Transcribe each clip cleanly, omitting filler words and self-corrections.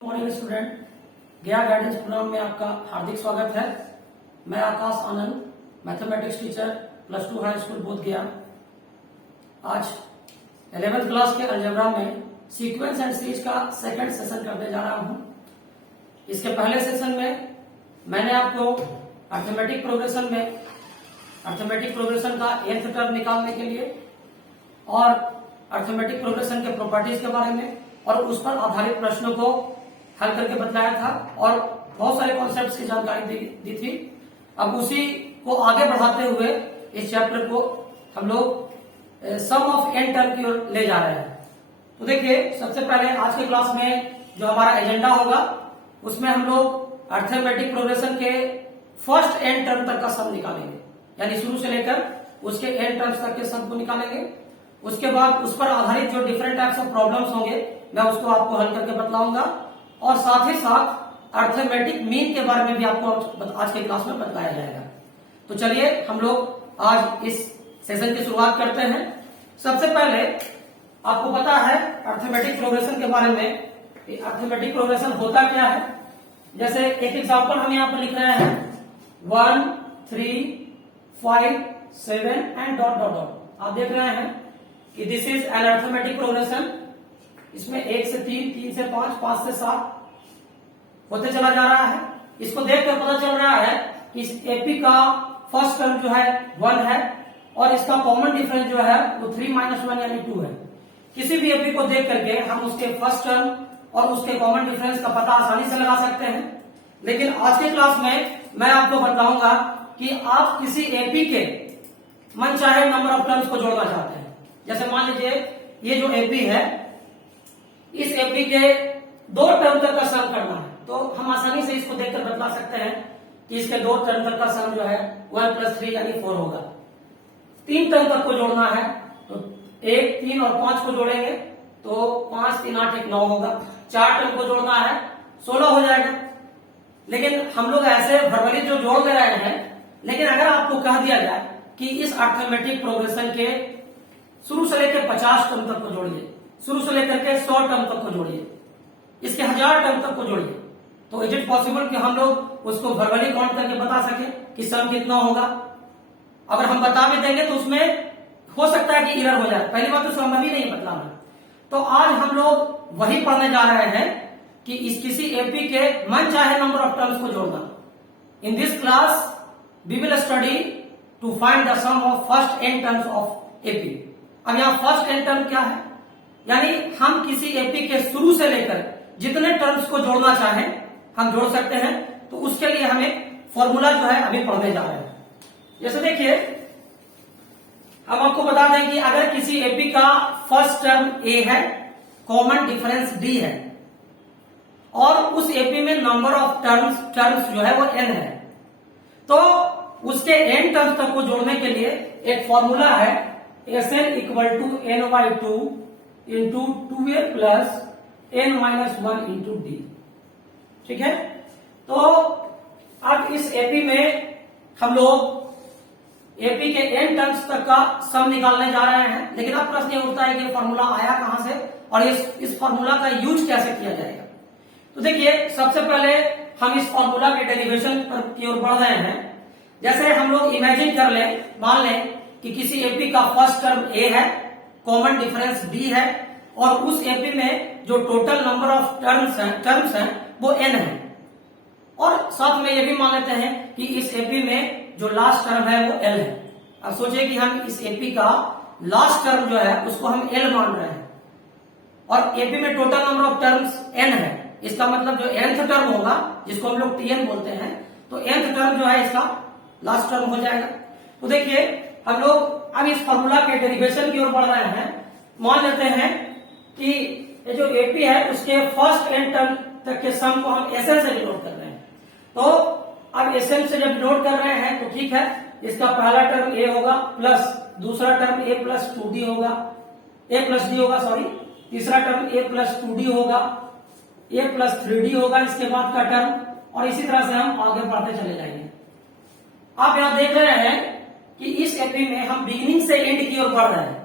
Morning student, गया guidance programme में आपका हार्दिक स्वागत है। मैं Akash Anand, mathematics teacher, +2 high school बोध गया। आज 11th क्लास के अलजेब्रा में सीक्वेंस एंड सीरीज का सेकंड सेशन करने जा रहा हूं। इसके पहले सेशन में मैंने आपको अर्थमेटिक प्रोग्रेशन का nth टर्म निकालने के लिए और अर्थमेटिक प्रोग्रेशन के प्रॉपर्टीज के बारे में और उस पर आधारित प्रश्नों को हल करके बताया था और बहुत सारे कॉन्सेप्ट्स की जानकारी दी थी। अब उसी को आगे बढ़ाते हुए इस चैप्टर को हम लोग सम ऑफ n टर्म की ओर ले जा रहे हैं। तो देखिए, सबसे पहले आज के क्लास में जो हमारा एजेंडा होगा उसमें हम लोग अर्थमेटिक प्रोग्रेशन के फर्स्ट n टर्म तक का सम निकालेंगे, यानी शुरू से लेकर उसके n टर्म्स तक के सम को निकालेंगे। उसके बाद उस पर आधारित जो डिफरेंट टाइप्स ऑफ प्रॉब्लम्स होंगे मैं उसको आपको हल करके बतलाऊंगा और साथ ही साथ अर्थमेटिक मीन के बारे में भी आपको आज के क्लास में बताया जाएगा। तो चलिए हम लोग आज इस सेशन की शुरुआत करते हैं। सबसे पहले आपको पता है अर्थमेटिक प्रोग्रेशन के बारे में कि अर्थमेटिक प्रोग्रेशन होता क्या है। जैसे एक एग्जांपल हम यहाँ पर लिख रहे हैं 1, 3, 5, 7 एंड डॉट डॉट डॉट। आप देख रहे हैं कि this is an arithmetic progression. इसमें 1 से 3, 3 से 5, 5 से 7 होते चला जा रहा है। इसको देखकर पता चल रहा है कि इस एपी का फर्स्ट टर्म जो है 1 है और इसका कॉमन डिफरेंस जो है वो 3 - 1 यानी 2 है। किसी भी एपी को देख करके हम उसके फर्स्ट टर्म और उसके कॉमन डिफरेंस का पता आसानी से लगा सकते हैं। लेकिन आज के क्लास में मैं आपको बताऊंगा कि आप किसी एपी के मनचाहे नंबर ऑफ टर्म्स को जोड़ना चाहते हैं। जैसे मान लीजिए ये जो एपी है, इस एपी के 2 टर्म तक का सम करना है, तो हम आसानी से इसको देखकर बता सकते हैं कि इसके 2 टर्म तक का सम जो है 1 + 3 यानी 4 होगा। 3 टर्म तक को जोड़ना है तो 1, 3 और 5 को जोड़ेंगे तो 5, 3, 8, 1, 9 होगा। 4 टर्म को जोड़ना है 16 हो जाएगा। लेकिन हम लोग ऐसे वर्बली जो जोड़ ले रहे हैं, लेकिन अगर आपको कह दिया जाए कि इस अर्थमेटिक प्रोग्रेशन के शुरू से लेकर 50 टर्म तक को जोड़िए, शुरू से लेकर के 100 टर्म तक को जोड़िए, इसके 1000 टर्म तक को जोड़िए, तो इज इट पॉसिबल कि हम लोग उसको वर्बली काउंट करके बता सके कि सम कितना होगा। अगर हम बता भी देंगे तो उसमें हो सकता है कि एरर हो जाए। पहली बात तो संभव ही नहीं बतलाना। तो आज हम लोग वही पढ़ने जा रहे हैं कि इस किसी एपी के मन चाहे नंबर ऑफ टर्म्स को जोड़ना। In this class we will study to find the sum of first n terms of AP. अब यहाँ फर्स्ट n टर्म क्या है, यानी हम किसी एपी के शुरू से लेकर जितने टर्म्स को जोड़ना चाहें हम जोड़ सकते हैं। तो उसके लिए हमें फॉर्मूला जो है अभी पढ़ने जा रहे हैं। जैसे देखिए, हम आपको बता दें कि अगर किसी एपी का फर्स्ट टर्म a है, कॉमन डिफरेंस d है और उस एपी में नंबर ऑफ टर्म्स जो है वो n है, तो उसके n टर्म्स तक को जोड़ने के लिए एक फॉर्मूला है Sn = n/2 into 2a plus n - 1 into d। ठीक है, तो अब इस एपी में हम लोग एपी के n टर्म्स तक का सम निकालने जा रहे हैं। लेकिन अब प्रश्न ये उठता है कि फॉर्मूला आया कहां से और इस फॉर्मूला का यूज कैसे किया जाएगा। तो देखिए, सबसे पहले हम इस फॉर्मूला के डेरिवेशन की ओर बढ़ रहे हैं। जैसे हम लोग इमेजिन कर लें, मान लें कि किसी एपी का फर्स्ट टर्म a है, कॉमन डिफरेंस d है और उस एपी में जो टोटल नंबर ऑफ टर्म्स हैं वो n है। और साथ में ये भी मान लेते हैं कि इस एपी में जो लास्ट टर्म है वो l है। अब सोचिए कि हम इस एपी का लास्ट टर्म जो है उसको हम l मान रहे हैं और एपी में total number of terms n है। इसका मतलब जो nth टर्म होगा, जिसको हम लोग tn बोलते हैं, तो nth टर्म जो है इसका लास्ट टर्म हो जाएगा। तो देखिए, हम लोग अब इस फॉर्मूला के डेरिवेशन की ओर बढ़ रहे हैं। मान लेते हैं कि ये जो एपी है उसके फर्स्ट n टर्म तक के सम को हम Sn से डिनोट कर रहे हैं। तो अब Sn से जब डिनोट कर रहे हैं तो ठीक है, इसका पहला टर्म a होगा प्लस दूसरा टर्म a + 2d होगा, a + d होगा, सॉरी, तीसरा टर्म a + 2d होगा, a + 3d होगा इसके बाद का टर्म, और इसी तरह से हम आगे बढ़ते चले जाएंगे। आप यहां देख रहे हैं कि इस एपी में हम बिगिनिंग से एंड की ओर बढ़ रहे हैं।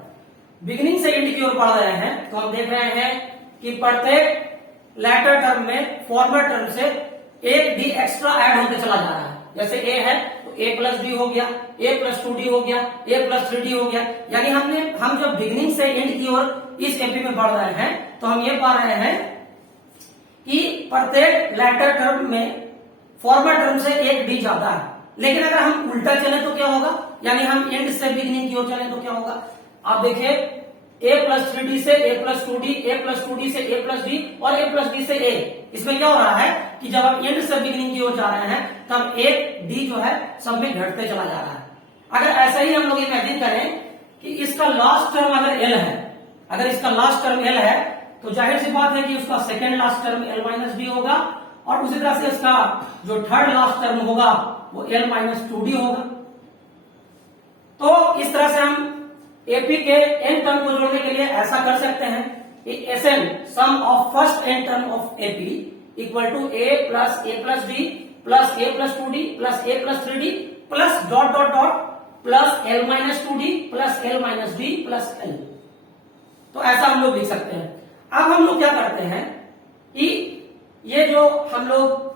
बिगिनिंग से एंड की ओर बढ़ रहे हैं तो हम देख रहे हैं कि प्रत्येक लेटर टर्म में फॉर्मर टर्म से एक डी एक्स्ट्रा ऐड होते चला जा रहा है। जैसे ए है तो ए प्लस डी हो गया, ए प्लस 2d हो गया, ए प्लस 3d हो गया। यानी हम जब बिगिनिंग से एंड की ओर इस एपी में बढ़ रहे हैं तो हम ये पा रहे हैं कि प्रत्येक लेटर टर्म में फॉर्मर टर्म से एक डी ज्यादा है। लेकिन अगर हम उल्टा चले तो क्या होगा, यानी हम एंड से बिगिनिंग की ओर चले तो क्या होगा। आप देखिए a प्लस 3d से a plus 2d, a plus 2d से a प्लस d और a प्लस d से a। इसमें क्या हो रहा है कि जब आप एंड से बिगिनिंग की ओर जा रहे हैं तब एक d जो है सब में घटते चला जा रहा है। अगर ऐसा ही हम लोग इमेजिन करें कि इसका लास्ट टर्म अगर l है, अगर इसका लास्ट टर्म l है तो जाहिर सी बात है कि उसका second last term l minus D होगा और उसी तरह से इसका जो थर्ड लास्ट टर्म होगा वो l माइनस 2d होगा। तो इस तरह से हम एपी के एन टर्म को जोड़ने के लिए ऐसा कर सकते हैं कि SN sum of first n term of AP equal to a plus d plus A plus 2d plus A plus 3d plus dot dot dot plus L minus 2d plus L minus D plus l. तो ऐसा हम लोग लिख सकते हैं। अब हम लोग क्या करते हैं कि ये जो हम लोग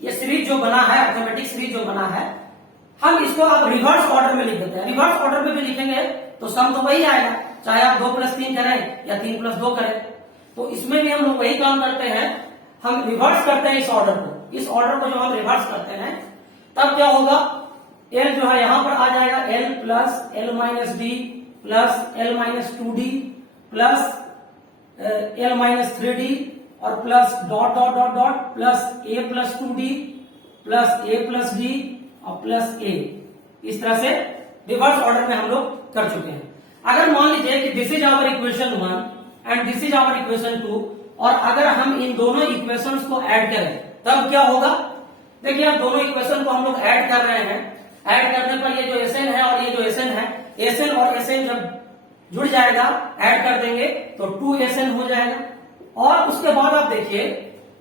ये सीरीज जो बना है, अर्थमेटिक सीरीज जो बना है, हम इसको अब रिवर्स ऑर्डर में लिख देते हैं। रिवर्स ऑर्डर में भी लिखेंगे तो सम तो वही आएगा, चाहे आप 2 प्लस 3 करें या 3 प्लस 2 करें। तो इसमें भी हम लोग वही काम करते हैं, हम रिवर्स करते हैं इस ऑर्डर को। इस ऑर्डर को जब हम रिवर्स करते हैं तब क्या होगा, एल जो है यहां पर आ जाएगा L plus L minus D plus L minus 2d plus L minus 3d और plus dot dot dot dot plus ए प्लस 2d प्लस ए प्लस डी और प्लस ए। इस तरह से रिवर्स ऑर्डर में हम लोग कर चुके हैं। अगर मान लीजिए कि this is our equation 1 and this is our equation 2 और अगर हम इन दोनों इक्वेशंस को ऐड करें तब क्या होगा। देखिए अब दोनों इक्वेशन को हम लोग ऐड कर रहे हैं, ऐड करने पर ये जो एसएन है और ये जो एसएन है, एसएन और एसएन जब जुड़ जाएगा ऐड कर देंगे तो 2SN हो जाएगा। और उसके बाद आप देखिए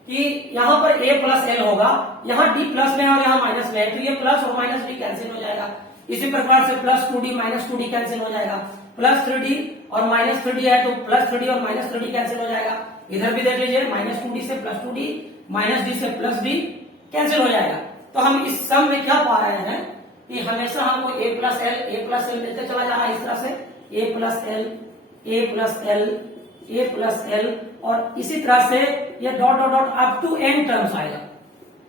कि यहां पर a प्लस एल होगा, यहां d प्लस में और यहां माइनस में है तो ये प्लस और माइनस डी कैंसिल हो जाएगा। इसी प्रकार से plus 2d minus 2d cancel हो जाएगा, प्लस 3d और माइनस 3d है तो प्लस 3d और माइनस 3d कैंसिल हो जाएगा। इधर भी देख लीजिए माइनस 2d से प्लस 2d माइनस डी से प्लस डी कैंसिल हो जाएगा। तो हम इस सम में क्या पा रहे हैं कि हमेशा हमको a प्लस एल मिलते चला जा रहा है। इस तरह से a plus l a plus l a plus l और इसी तरह से ये dot dot dot up to n terms आएगा।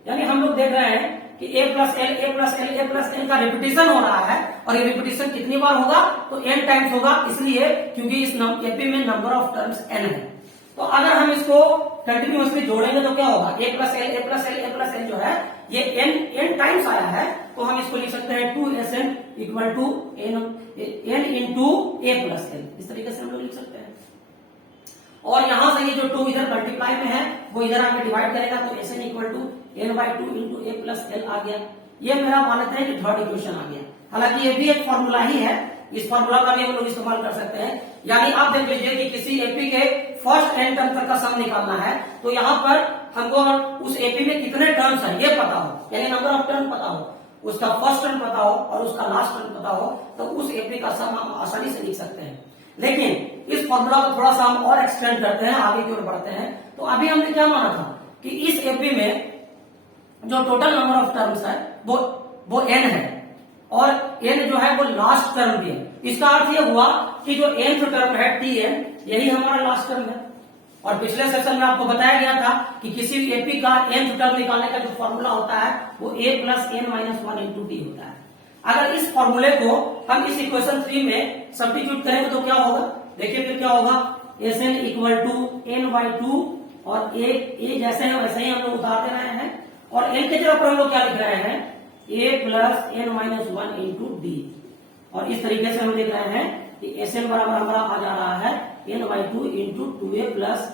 यानी हम लोग देख रहे हैं कि a plus l a plus l a plus l का रिपीटिशन हो रहा है और ये रिपीटिशन कितनी बार होगा तो n टाइम्स होगा, इसलिए क्योंकि इस एपी में नंबर ऑफ टर्म्स n है। तो अगर हम इसको कंटिन्यूअसली जोड़ेंगे तो क्या होगा, a plus l a plus l a plus L जो है ये n टाइम्स आया है तो हम इसको लिख सकते हैं 2SN equal to n into A plus l. इस तरीके से हम लोग लिख सकते हैं। और यहां से ये जो 2 इधर मल्टीप्लाई में है वो इधर आके डिवाइड करेगा तो SN equal to n/2 into A plus L आ गया। ये मेरा मानते हैं कि थर्ड इक्वेशन आ गया। हालांकि ये भी एक फॉर्मूला ही है, इस फॉर्मूला का भी हम लोग इस्तेमाल कर सकते हैं। यानी आप देख लीजिए कि किसी एपी के फर्स्ट एन टर्म तक का सम निकालना है तो यहाँ पर हमको उस एपी में कितने टर्म्स है ये पता हो, यानी नंबर ऑफ टर्म पता हो, उसका फर्स्ट टर्म पता हो और उसका लास्ट टर्म पता हो तो उस एपी का सम हम आसानी से लिख सकते हैं। लेकिन इस फॉर्मूला को थोड़ा सा हम और एक्सटेंड करते हैं, आगे की ओर बढ़ते हैं। तो अभी हमने क्या माना था कि इस एपी में जो टोटल नंबर ऑफ टर्म्स है वो n है और n जो है वो लास्ट टर्म भी है। इसका अर्थ ये हुआ कि जो nth टर्म है tn यही हमारा लास्ट टर्म है। और पिछले सेशन में आपको बताया गया था कि किसी भी एपी का nth टर्म निकालने का जो फॉर्मूला होता है वो a plus n minus 1 into T होता है। अगर इस फॉर्मूले को हम इस इक्वेशन 3 में सब्स्टिट्यूट करेंगे तो क्या होगा, देखिए फिर क्या होगा, SN इक्वल टू n/2 और a जैसे है वैसे ही हम लोग उतारते रहे हैं और n के जगह पर हम लोग क्या लिख रहे हैं a plus n minus 1 into D. और इस तरीके से हम देख रहे हैं कि SN बराबर हमारा आ जा रहा है n/2 into 2a plus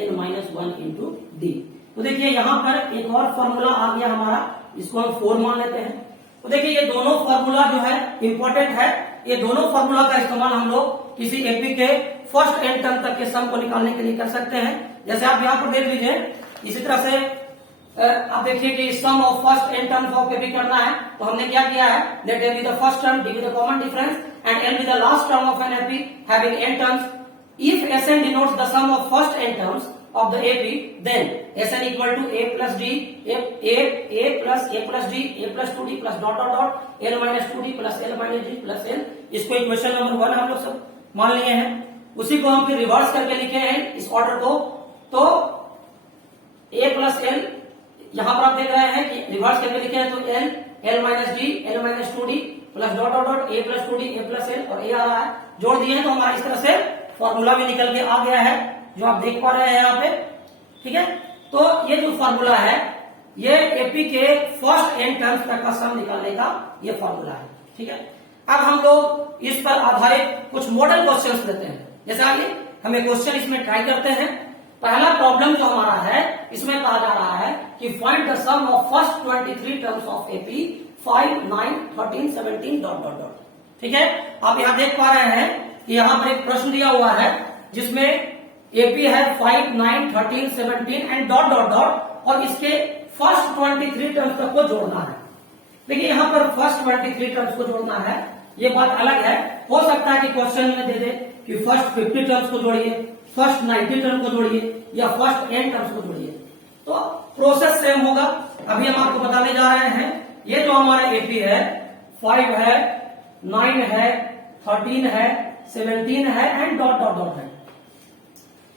n minus 1 into D. तो देखिए यहाँ पर एक और फॉर्मूला आ गया हमारा, इसको हम 4 मान लेते हैं। तो देखिए ये दोनों फॉर्मूला जो है इंपॉर्टेंट है, ये दोनों फॉर्मूला का इस्तेमाल हम लोग किसी एपी के फर्स्ट एन टर्म तक के सम को निकालने के लिए कर सकते हैं। जैसे आप यहाँ पर देख लीजिए, इसी तरह से आप देखिए कि sum of first N terms of AP करना है तो हमने क्या किया है, let a be the first term, d be the common difference and n be the last term of an AP having n terms. If SN denotes the sum of first n terms of the AP, then Sn equal to A plus D, A plus D, A plus 2D plus dot dot dot L minus 2D plus L minus D plus N। इसको equation number 1 हम लोग सब मान लिए हैं। उसी को हम फिर रिवर्स करके लिखे हैं इस ऑर्डर को। तो A प्लस L यहां पर आप देख रहे हैं कि रिवर्स करके लिखे हैं, तो L, L minus D, L minus 2D plus dot dot dot A plus 2D, A plus L और A आ रहा है, जोड़ दिए हैं तो हमारा इस तरह से फॉर्मूला भी निकल के आ गया है, जो आप देख पा रहे हैं यहाँ पे। ठीक है, तो ये जो फॉर्मूला है ये एपी के फर्स्ट एन टर्म्स तक का सम निकालने का ये फॉर्मूला है। ठीक है, अब हम लोग इस पर आधारित कुछ मॉडल क्वेश्चंस लेते हैं। जैसे आगे हमें क्वेश्चन इसमें ट्राई करते हैं। पहला प्रॉब्लम जो हमारा है इसमें कहा जा रहा है कि find the sum of first 23 terms of AP 5, 9, 13, 17 dot dot dot. ठीक है, आप यहां देख पा रहे हैं कि यहां पर एक प्रश्न दिया हुआ है जिसमें एपी है 5, 9, 13, 17 एंड डॉट डॉट डॉट और इसके फर्स्ट 23 टर्म्स तक को जोड़ना है। देखिए यहां पर फर्स्ट 23 टर्म्स को जोड़ना है, ये बात अलग है। हो सकता है कि क्वेश्चन में दे दे कि फर्स्ट 50 टर्म्स को जोड़िए, फर्स्ट 90 टर्म को जोड़िए या फर्स्ट 10 टर्म्स को जोड़िए, तो प्रोसेस सेम होगा। अभी हम आपको बताने जा रहे हैं ये जो हमारा एपी है 5 है, 9 है, 13 है, 17 है एंड डॉट डॉट डॉट है,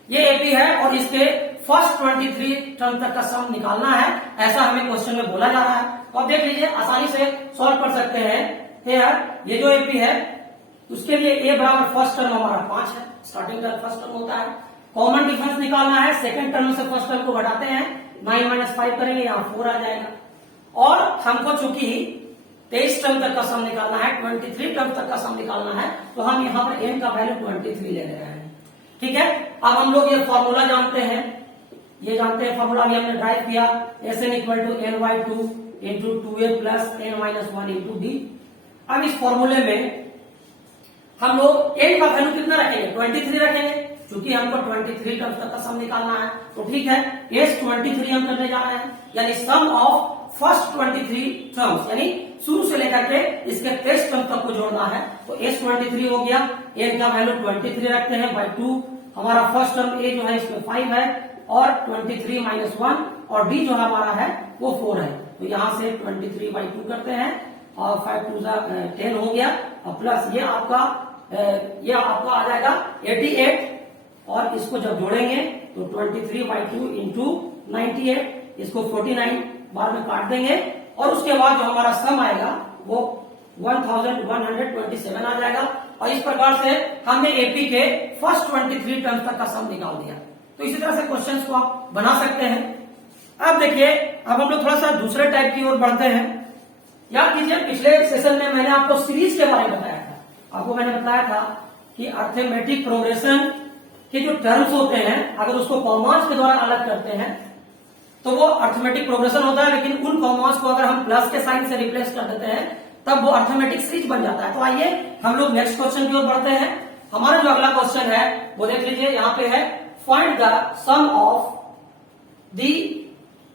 ये एपी है और इसके फर्स्ट 23 टर्म तक का सम निकालना है, ऐसा हमें क्वेश्चन में बोला जा रहा है। तो आप देख लीजिए आसानी से सॉल्व कर सकते हैं। ये जो एपी है उसके लिए ए बराबर फर्स्ट टर्म हमारा 5 है, स्टार्टिंग टर्म फर्स्ट टर्म होता है। कॉमन डिफरेंस निकालना है, सेकंड टर्म से फर्स्ट टर्म को घटाते हैं, 9 माइनस 5 करेंगे, यहाँ 4 आ जाएगा। और हमको चूंकि 23 टर्म तक का सम निकालना है, 23 टर्म तक का सम निकालना है, तो हम यहाँ पर एन का वैल्यू 23 ले रहे हैं। ठीक है, अब हम लोग ये फॉर्मूला जानते हैं, ये जानते हैं फॉर्मूला भी हमने ड्राइव किया, Sn equal to n/2 into 2a plus n minus 1 into D. अब इस फॉर्मूले में हम लोग n का वैल्यू कितना रखेंगे, 23 रखेंगे, क्योंकि हमको 23 टर्म्स तक का सम निकालना है। तो ठीक है, S23 हम करने जा रहे हैं, यानी सम ऑफ फर्स्ट 23 टर्म्स, यानी शुरू से लेकर के इसके 23 टर्म तक को जोड़ना है। तो S23 हो गया, n का वैल्यू 23 रखते हैं बाई 2, हमारा फर्स्ट टर्म a जो है इसमें 5 है और 23 माइनस 1 और d जो हमारा है वो 4 है। तो यहां से 23 बाई 2 करते हैं और 5 2 10 हो गया और प्लस ये आपका आ जाएगा 88 और इसको जब जोड़ेंगे तो 23 बाई 2 इंटू 98, इसको 49 बार में काट देंगे और उसके बाद जो हमारा सम आएगा वो 1127 आ जाएगा। और इस प्रकार से हमने एपी के फर्स्ट 23 टर्म्स तक का सम निकाल दिया। तो इसी तरह से क्वेश्चंस को आप बना सकते हैं। अब देखिए, अब हम लोग थोड़ा सा दूसरे टाइप की ओर बढ़ते हैं। याद कीजिए पिछले सेशन में मैंने आपको सीरीज के बारे में बताया था। आपको मैंने बताया था कि अर्थमेटिक प्रोग्रेशन के जो टर्म्स होते हैं अगर उसको कॉमास के द्वारा अलग करते हैं तो वो अर्थमेटिक प्रोग्रेशन होता है, लेकिन उन कॉमास को अगर हम प्लस के साइन से रिप्लेस कर देते हैं तब वो अर्थमेटिक सीरीज बन जाता है। तो आइए हम लोग नेक्स्ट क्वेश्चन की ओर बढ़ते हैं। हमारा जो अगला क्वेश्चन है वो देख लीजिए, यहाँ पे है find the sum of the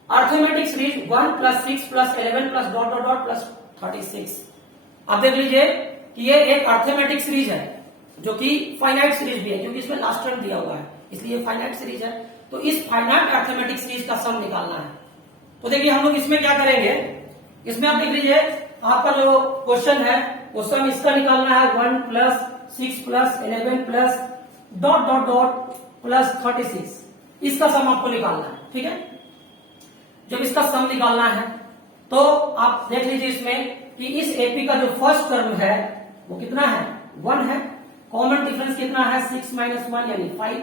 arithmetic series 1 plus 6 plus 11 plus dot dot dot plus 36। आप देख लीजिए कि ये एक अर्थमेटिक सीरीज है जो कि फाइनाइट सीरीज भी है, क्योंकि इसमें लास्ट टर्म दिया हुआ है इसलिए फाइनाइट सीरीज है। तो इस फाइनाइट अर्थमेटिक सीरीज का सम निकालना है। तो देखिए हम लोग इसमें क्या करेंगे, इसमें आप देख लीजिए आपका जो क्वेश्चन है वो सम इसका निकालना है 1 plus 6 plus 11 plus dot dot dot plus 36, इसका सम आपको निकालना है। ठीक है, जब इसका सम निकालना है तो आप देख लीजिए इसमें कि इस एपी का जो फर्स्ट टर्म है वो कितना है, 1 है। कॉमन डिफरेंस कितना है, 6 माइनस 1 यानी 5,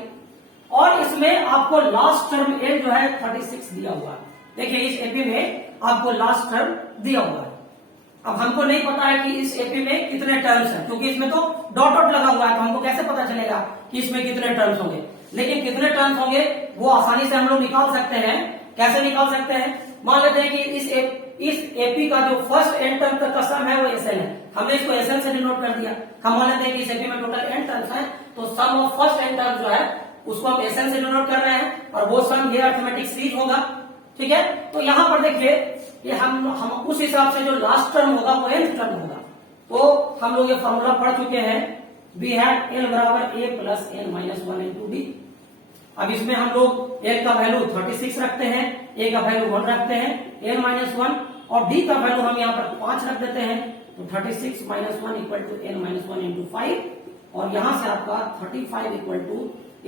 और इसमें आपको लास्ट टर्म एन जो है 36 दिया हुआ है। देखिए इस एपी में आपको लास्ट टर्म दिया हुआ है। अब हमको नहीं पता है कि इस एपी में कितने टर्म्स हैं, क्योंकि इसमें तो डॉट डॉट लगा हुआ है, तो हमको कैसे पता चलेगा कि इसमें कितने टर्म्स होंगे। लेकिन कितने टर्म्स होंगे वो आसानी से हम लोग निकाल सकते हैं। कैसे निकाल सकते हैं, मान लेते हैं कि इस एपी का जो फर्स्ट एन टर्म तक का सम है वो एसएन है, हमने इसको एसएन से डिनोट कर दिया। हम मान लेते हैं कि इस एपी में टोटल एन टर्म्स हैं, तो सम ऑफ फर्स्ट एन टर्म जो है उसको हम एसएन से डिनोट कर रहे हैं और वो सम ये अर्थमेटिक सीरीज होगा। ठीक है, तो यहां पर देखिए ये हम उस हिसाब से जो लास्ट टर्म होगा वो एन टर्म होगा। तो हम लोग ये फॉर्मूला पढ़ चुके हैं, बी हैड एल बराबर A plus N minus 1 into D. अब इसमें हम लोग एल का वैल्यू 36 रखते हैं, ए का वैल्यू 1 रखते हैं, n माइनस 1, और डी का वैल्यू हम यहाँ पर 5 रख देते हैं। तो 36 minus 1 equal to n minus 1 into 5, और यहां से आपका 35 equal to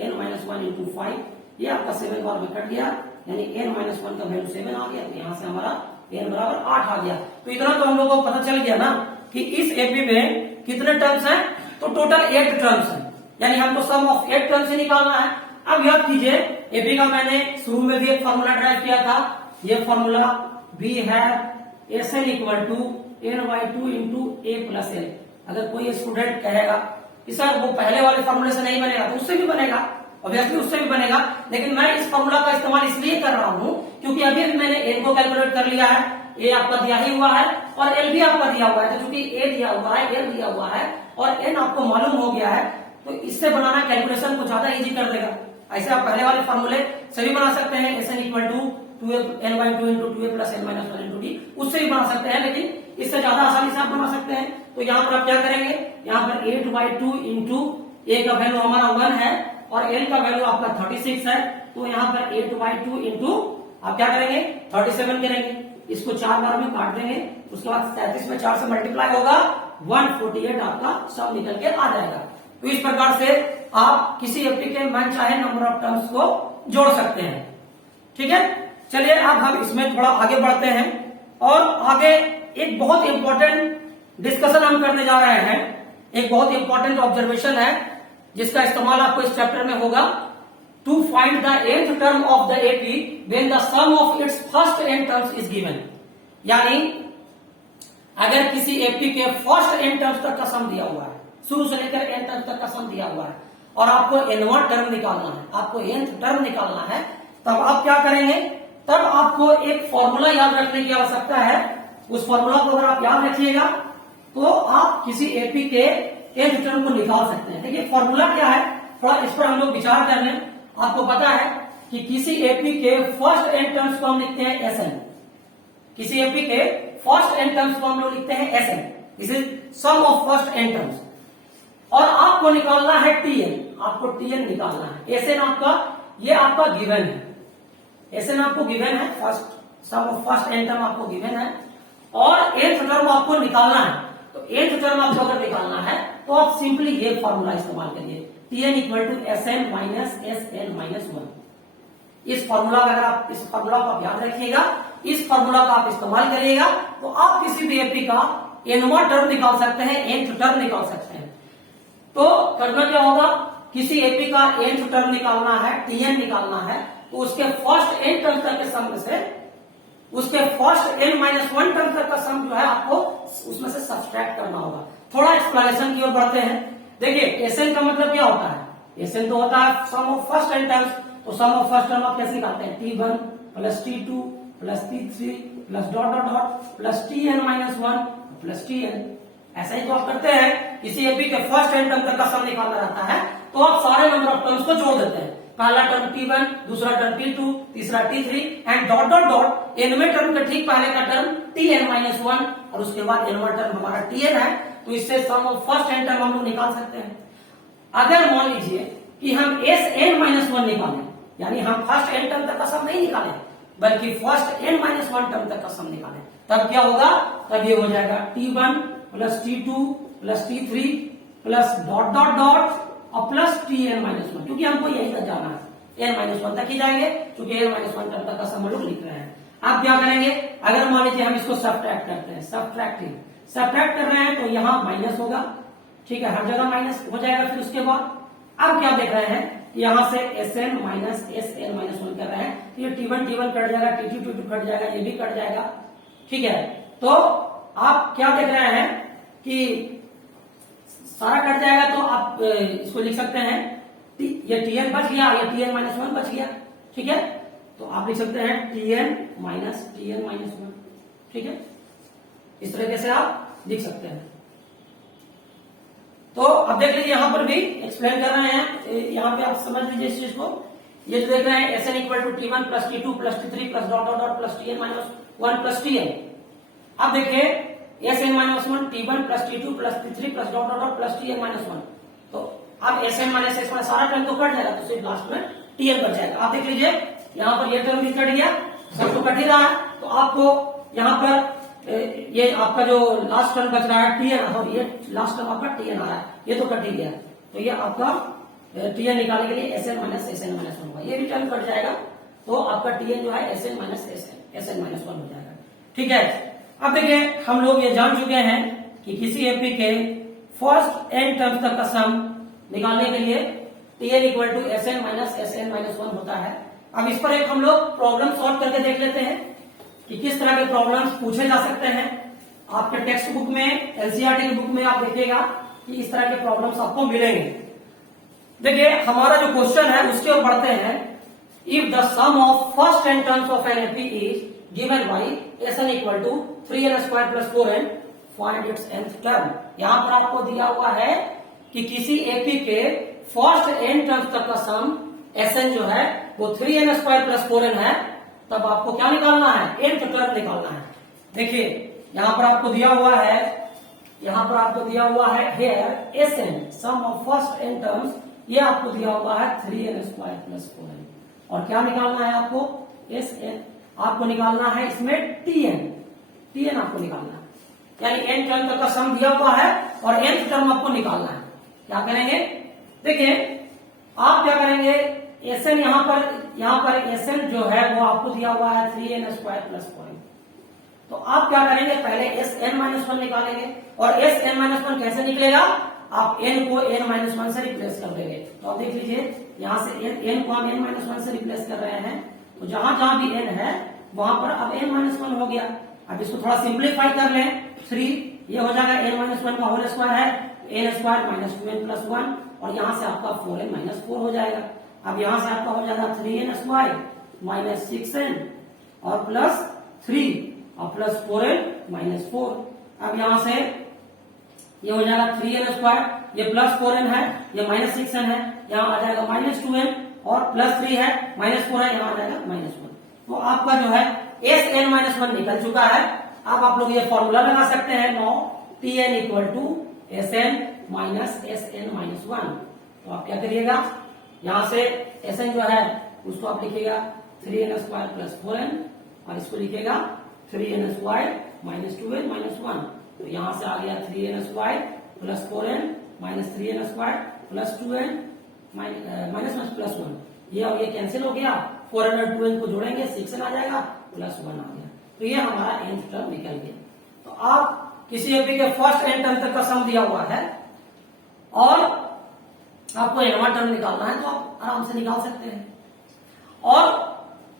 n minus 1 into 5, ये आपका 7 बार में कट गया, यानी n माइनस 1 का वैल्यू 7 आ गया। तो यहाँ से हमारा n बराबर 8 आ गया। तो इतना तो हम लोग को पता चल गया ना कि इस एपी में कितने टर्म्स हैं, तो टोटल 8 टर्म्स हैं, यानी हमको सम ऑफ 8 टर्म्स ही निकालना है। अब याद कीजिए एपी का मैंने शुरू में भी एक फॉर्मूला ड्राइव किया था, ये फॉर्मूला बी है Sn equal to n/2 into a plus L. अगर कोई स्टूडेंट कहेगा कि सर वो पहले वाले फॉर्मूले से नहीं बनेगा, तो उससे भी बनेगा, ऑब्वियसली उससे भी बनेगा, लेकिन मैं इस फॉर्मूला का इस्तेमाल इसलिए कर रहा हूं क्योंकि अभी मैंने n को कैलकुलेट कर लिया है, a आपका दिया ही हुआ है और l भी आपका दिया हुआ है। तो चूंकि a दिया हुआ है, l दिया हुआ है और n आपको मालूम हो गया है, तो इससे बनाना कैलकुलेशन को ज्यादा इजी कर देगा। ऐसे आप पहले वाले फॉर्मूले सभी बना सकते हैं, Sn equal to 2n/2 into 2a plus n minus 1 into d, उससे भी बना सकते हैं, लेकिन इससे ज्यादा आसानी से आप बना सकते हैं। तो यहाँ पर आप क्या करेंगे, यहाँ पर 8/2 इंटू a का वैल्यू हमारा 1 है और l का वैल्यू आपका 36 है, तो यहाँ पर 8/2 इंटू आप क्या करेंगे 37 करेंगे, इसको 4 बार में काट देंगे, उसके बाद 37 में 4 से मल्टीप्लाई होगा, 148 आपका सब निकल के आ जाएगा। तो इस प्रकार से आप किसी एपी के मन चाहे नंबर ऑफ टर्म्स को जोड़ सकते हैं। ठीक है, चलिए अब हम इसमें थोड़ा आगे बढ़ते हैं और आगे एक बहुत इंपॉर्टेंट डिस्कशन हम करने जा रहे हैं। एक बहुत इंपॉर्टेंट ऑब्जर्वेशन है जिसका इस्तेमाल आपको इस चैप्टर में होगा। To find the nth term of the AP when the sum of its first n terms is given, यानी अगर किसी एपी के फर्स्ट n टर्म्स तक का सम दिया हुआ है, शुरू से लेकर n टर्म तक का सम दिया हुआ है और आपको nवां टर्म निकालना है, आपको nth टर्म निकालना है, तब आप क्या करेंगे, तब आपको एक फॉर्मूला याद रखने की आवश्यकता है। उस फॉर्मूला को अगर आप याद रखिएगा तो आप किसी एपी के nth टर्म को निकाल सकते हैं। देखिए फॉर्मूला क्या है, थोड़ा इस पर हम लोग विचार कर लें। आपको पता है कि किसी एपी के फर्स्ट n टर्म्स को हम लिखते हैं Sn, किसी एपी के फर्स्ट n टर्म्स को हम लोग लिखते हैं Sn, this is sum of first n terms, और आपको निकालना है Tn, आपको Tn निकालना है। Sn आपका ये आपका गिवन है, Sn आपको गिवन है, first sum of first n term आपको गिवन है और nth टर्म आपको निकालना है। तो nth टर्म आपको अगर निकालना है तो आप सिंपली ये फॉर्मूला इस्तेमाल करिए, Tn equal to Sn minus Sn minus 1। इस फॉर्मूला का अगर आप इस फॉर्मूला को आप याद रखिएगा, इस फॉर्मूला का आप इस्तेमाल करिएगा तो आप किसी भी एपी का nवां टर्म निकाल सकते हैं, nth टर्म निकाल सकते हैं। तो करना क्या होगा, किसी एपी का nth टर्म निकालना है, Tn निकालना है, तो उसके फर्स्ट n टर्म तक के सम से उसके फर्स्ट n माइनस 1 टर्म तक का सम जो है आपको उसमें से सब्सट्रैक्ट करना होगा। थोड़ा एक्सप्लेनेशन की ओर बढ़ते हैं। देखिए Sn का मतलब क्या होता है, Sn तो होता है सम ऑफ फर्स्ट n टर्म्स, तो सम ऑफ फर्स्ट टर्म आप कैसे निकालते हैं, T1 plus T2 plus T3 plus dot dot dot plus Tn minus 1 plus Tn, ऐसा ही तो आप करते हैं। किसी एपी के फर्स्ट n टर्म तक का सम निकालना रहता है तो आप सारे नंबर ऑफ टर्म्स को जोड़ देते हैं, पहला टर्म T1, दूसरा टर्म T2, तीसरा T3 and dot dot dot nवें टर्म के ठीक पहले का टर्म Tn माइनस 1 और उसके बाद nवां टर्म हमारा Tn है। तो इससे सम ऑफ फर्स्ट n टर्म हम लोग निकाल सकते हैं। अगर मान लीजिए कि हम Sn माइनस 1 निकालें, यानी हम फर्स्ट n टर्म तक का सम नहीं निकालें बल्कि फर्स्ट n माइनस 1 टर्म तक का सम निकालें, तब क्या होगा, तब ये हो जाएगा T1 plus T2 plus T3 plus dot dot dot और प्लस Tn माइनस 1, क्योंकि हमको यही तक जाना है, n माइनस 1 तक ही जाएंगे क्योंकि n माइनस 1 टर्म तक का सम हम लोग लिख रहे हैं। आप क्या करेंगे, अगर मान लीजिए हम इसको सब्ट्रैक्ट करते हैं, सब्ट्रैक्ट कर रहे हैं तो यहाँ माइनस होगा, ठीक है, हर जगह माइनस हो जाएगा। फिर उसके बाद अब क्या देख रहे हैं, यहाँ से Sn माइनस Sn माइनस 1 कर रहे हैं, तो ये T1 कट जाएगा, T2 कट जाएगा, ये भी कट जाएगा, ठीक है। तो आप क्या देख रहे हैं कि सारा कट जाएगा, तो आप इसको लिख सकते हैं, ये Tn बच गया, ये Tn माइनस 1 बच गया, ठीक है। तो आप लिख सकते हैं Tn माइनस 1, ठीक है, इस तरीके से आप लिख सकते हैं। तो अब देख लीजिए यहां पर भी एक्सप्लेन कर रहे हैं, यहाँ पे आप समझ लीजिए इस चीज को। ये जो देख रहे हैं Sn equal to T1 plus T2 plus T3 plus dot dot dot plus Tn minus 1 plus Tn। अब देखिए Sn minus 1 T1 plus T2 plus T3 plus dot dot dot plus Tn minus 1, तो अब Sn minus S सारा term तो cut जाएगा, तो सिर्फ last में टीएन बच जाएगा। आप देख लीजिए यहाँ पर ये टर्म भी कट गया, सब तो कट ही रहा है, तो आपको यहाँ पर ये आपका जो लास्ट टर्म बच रहा है टीएन, और ये लास्ट टर्म आपका टीएन आ रहा है, ये तो कट ही गया, तो ये आपका टीएन निकालने के लिए Sn minus Sn minus one होगा, ये भी टर्म कट जाएगा, तो आपका टीएन जो है Sn minus Sn minus one हो जाएगा। ठीक है, अब देखिए हम लोग ये जान चुके हैं कि किसी एपी के फर्स्ट एन टर्म्स तक का सम निकालने के लिए Tn equal to Sn minus one होता है। अब इस पर एक हम लोग प्रॉब्लम सॉल्व करके देख लेते हैं कि किस तरह के प्रॉब्लम्स पूछे जा सकते हैं। आपके टेक्स्ट बुक में, एनसीईआरटी की बुक में आप देखिएगा कि इस तरह के प्रॉब्लम्स आपको मिलेंगे। देखिए हमारा जो क्वेश्चन है उसके ओर बढ़ते हैं। If the sum of first N terms of an AP is given by Sn equal to 3n square plus 4n, find its nth term. यहां पर आपको दिया हुआ है कि किसी एपी के फर्स्ट एन टर्म्स तक का सम एसएन जो है वो 3n स्क्वायर प्लस 4n है, तब आपको क्या निकालना है, nth टर्म निकालना है। देखिए यहां पर आपको दिया हुआ है, यहां पर आपको दिया हुआ है here Sn sum of first N terms, ये आपको दिया हुआ है 3n स्क्वायर प्लस 4n, और क्या निकालना है आपको, एसएन आपको निकालना है इसमें टीएन आपको निकालना है, यानी एन टर्म तक का सम दिया हुआ है और nth टर्म आपको निकालना है। क्या करेंगे, देखिए आप क्या करेंगे, एसएन यहां पर एसएन जो है वो आपको दिया हुआ है 3n स्क्वायर प्लस 4n, तो आप क्या करेंगे, पहले एसएन माइनस वन निकालेंगे, और एसएन माइनस वन कैसे निकलेगा, आप n को n माइनस वन से रिप्लेस कर देंगे। तो आप देख लीजिए यहां से n को हम n माइनस वन से रिप्लेस कर रहे हैं, तो जहां जहां भी n है वहां पर अब n माइनस वन हो गया। अब इसको थोड़ा सिंप्लीफाई कर लें, 3 ये हो जाएगा n माइनस वन का होल स्क्वायर है, n square minus 2n plus 1, और यहां से आपका 4n माइनस 4 हो जाएगा। अब यहां से आपका हो जाएगा 3n स्क्वायर माइनस 6n और प्लस 3 और प्लस 4n माइनस 4। अब यहां से ये हो जाएगा 3n स्क्वायर, ये प्लस 4n है, ये माइनस 6n है, यहाँ आ जाएगा माइनस 2n और प्लस 3 है, माइनस 4 है, यहाँ आ जाएगा माइनस 1। तो आपका जो है एस माइनस 1 निकल चुका है। अब आप लोग ये फॉर्मूला लगा सकते हैं, no Tn equal to Sn minus Sn minus 1। तो आप क्या करिएगा, यहां से एसएन जो है उसको आप लिखिएगा 3n स्क्वायर प्लस 4n, और इसको लिखिएगा 3n square minus 2n minus 1। तो यहां से आ गया 3n square plus 4n minus 3n square plus 2n minus plus 1, ये और ये कैंसिल हो गया, 4n और 2n को जोड़ेंगे 6n आ जाएगा, प्लस 1 आ गया, तो ये हमारा nth टर्म निकल गया। तो आप किसी एपी के फर्स्ट n टर्म तक का सम दिया हुआ है और आपको nवां टर्म निकालना है, तो आप आराम से निकाल सकते हैं। और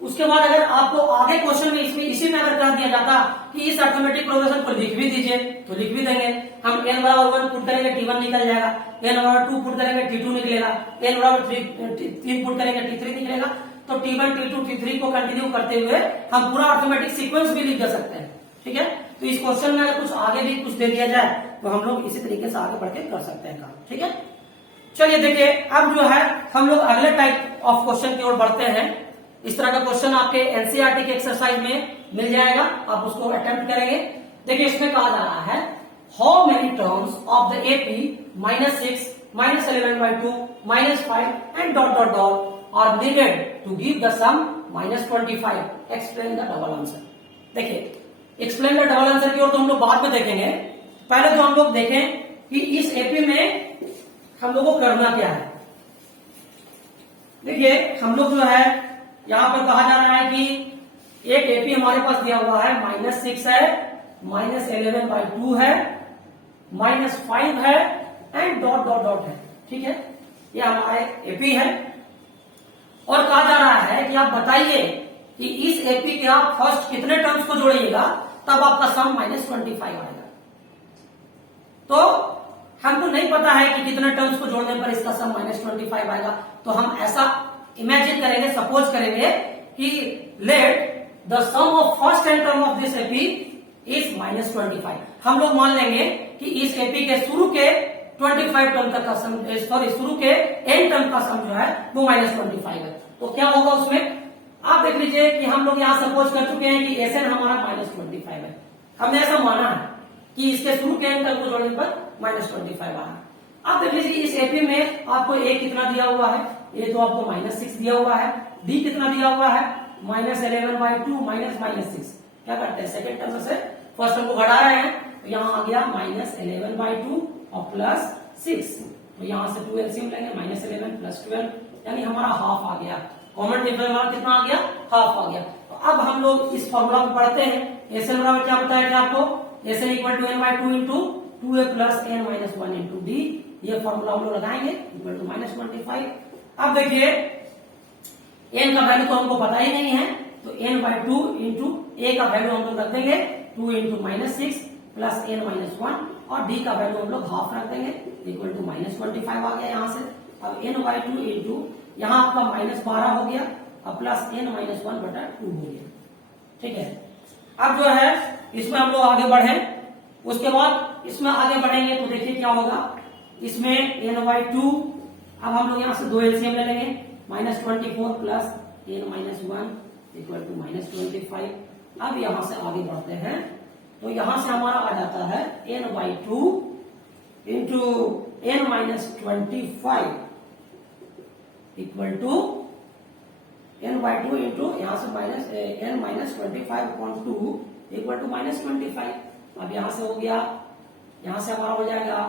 उसके बाद अगर आपको आगे क्वेश्चन में इसी में अगर कह दिया जाता कि इस अर्थमेटिक प्रोग्रेशन को लिख भी दीजिए, तो लिख भी देंगे हम। n बराबर 1 पुट करेंगे t1 निकल जाएगा, n बराबर 2 पुट करेंगे t2 निकलेगा, n बराबर 3 पुट करेंगे t3 निकलेगा। तो t1 t2 t3 को कंटिन्यू करते हुए हम पूरा अर्थमेटिक सीक्वेंस भी लिख सकते हैं। ठीक है, तो इस क्वेश्चन में अगर कुछ आगे भी कुछ दे दिया जाए तो हम लोग इसी तरीके से आगे बढ़ के कर सकते हैं काम। ठीक है, चलिए देखिए अब जो है हम लोग अगले टाइप ऑफ क्वेश्चन की ओर बढ़ते हैं। इस तरह का क्वेश्चन आपके एनसीईआरटी के एक्सरसाइज में मिल जाएगा, आप उसको अटेम्प्ट करेंगे। देखिए इसमें कहा जा रहा है, how many terms of the AP -6 -11/2 -5 and dot dot dot are needed to give the sum -25, explain the double answer. देखिए एक्सप्लेन द डबल आंसर की ओर तो हम लोग बाद में देखेंगे, पहले तो हम लोग देखें कि इस एपी में हम लोगों को करना क्या है। देखिए हम लोग जो है यहां पर कहा जा रहा है कि एक एपी हमारे पास दिया हुआ है, -6 है, -11/2 है, -5 है एंड डॉट डॉट डॉट है। ठीक है, ये हमारे एपी है और कहा जा रहा है कि आप बताइए कि इस एपी के आप फर्स्ट कितने टर्म्स को जोड़िएगा तब आपका सम -25 आएगा। तो हमको नहीं पता है कि कितने टर्म्स को जोड़ने पर इसका सम -25 आएगा, तो हम ऐसा इमेजिन करेंगे, सपोज करेंगे कि let the sum of first n term of this AP is -25। हम लोग मान लेंगे कि इस एपी के शुरू के 25 टर्म तक का सम, सॉरी शुरू के n टर्म का सम जो है वो -25 है। तो क्या होगा उसमें, आप देख लीजिए कि हम लोग यहां सपोज कर चुके हैं कि एसएन हमारा -25 है। हमने ऐसा माना है कि इसके शुरू के n टर्म को जोड़ने पर -25 आ रहा है। आप देख लीजिए इस एपी में आपको ए कितना दिया हुआ है, ए तो आपको -6 दिया हुआ है, डी कितना दिया हुआ है -11/2 -6। क्या करते हैं सेकंड टर्म से फर्स्ट टर्म को घटा रहे हैं, तो यहाँ आ गया -11/2 और +6, तो यहाँ से 2 एलसीएम लेंगे, -11 + 12 यानी हमारा हाफ आ गया। कॉमन डिफरेंस हमारा कितना आ गया, हाफ आ गया। तो अब हम लोग इस फॉर्मूला को पढ़ते हैं। एसएन बराबर क्या बताया था आपको, SN = n/2 × 2a + n - 1 × d, ये फॉर्मूला हम लोग लगाएंगे इक्वल टू -25। अब देखिए n का वैल्यू तो हमको पता ही नहीं है, तो n/2 × a का वैल्यू हम लोग रख देंगे 2 × -6 + n - 1 और d का वैल्यू हम लोग हाफ रख देंगे इक्वल टू -25 आ गया यहाँ से। अब n/2 यहाँ आपका -12 हो गया और प्लस n - 1/2 हो गया। ठीक है, अब जो है इसमें हम लोग आगे बढ़े, उसके बाद इसमें आगे बढ़ेंगे तो देखिए क्या होगा, इसमें n/2 अब हम लोग यहाँ से 2 एलसीएम ले लेंगे, -24 + n - 1 = -25। अब यहां से आगे बढ़ते हैं तो यहां से हमारा आ जाता है n/2 × n - 25 equal to n/2 into यहाँ से n - 25/2 इक्वल टू -25। अब यहां से हो गया, यहां से हमारा हो जाएगा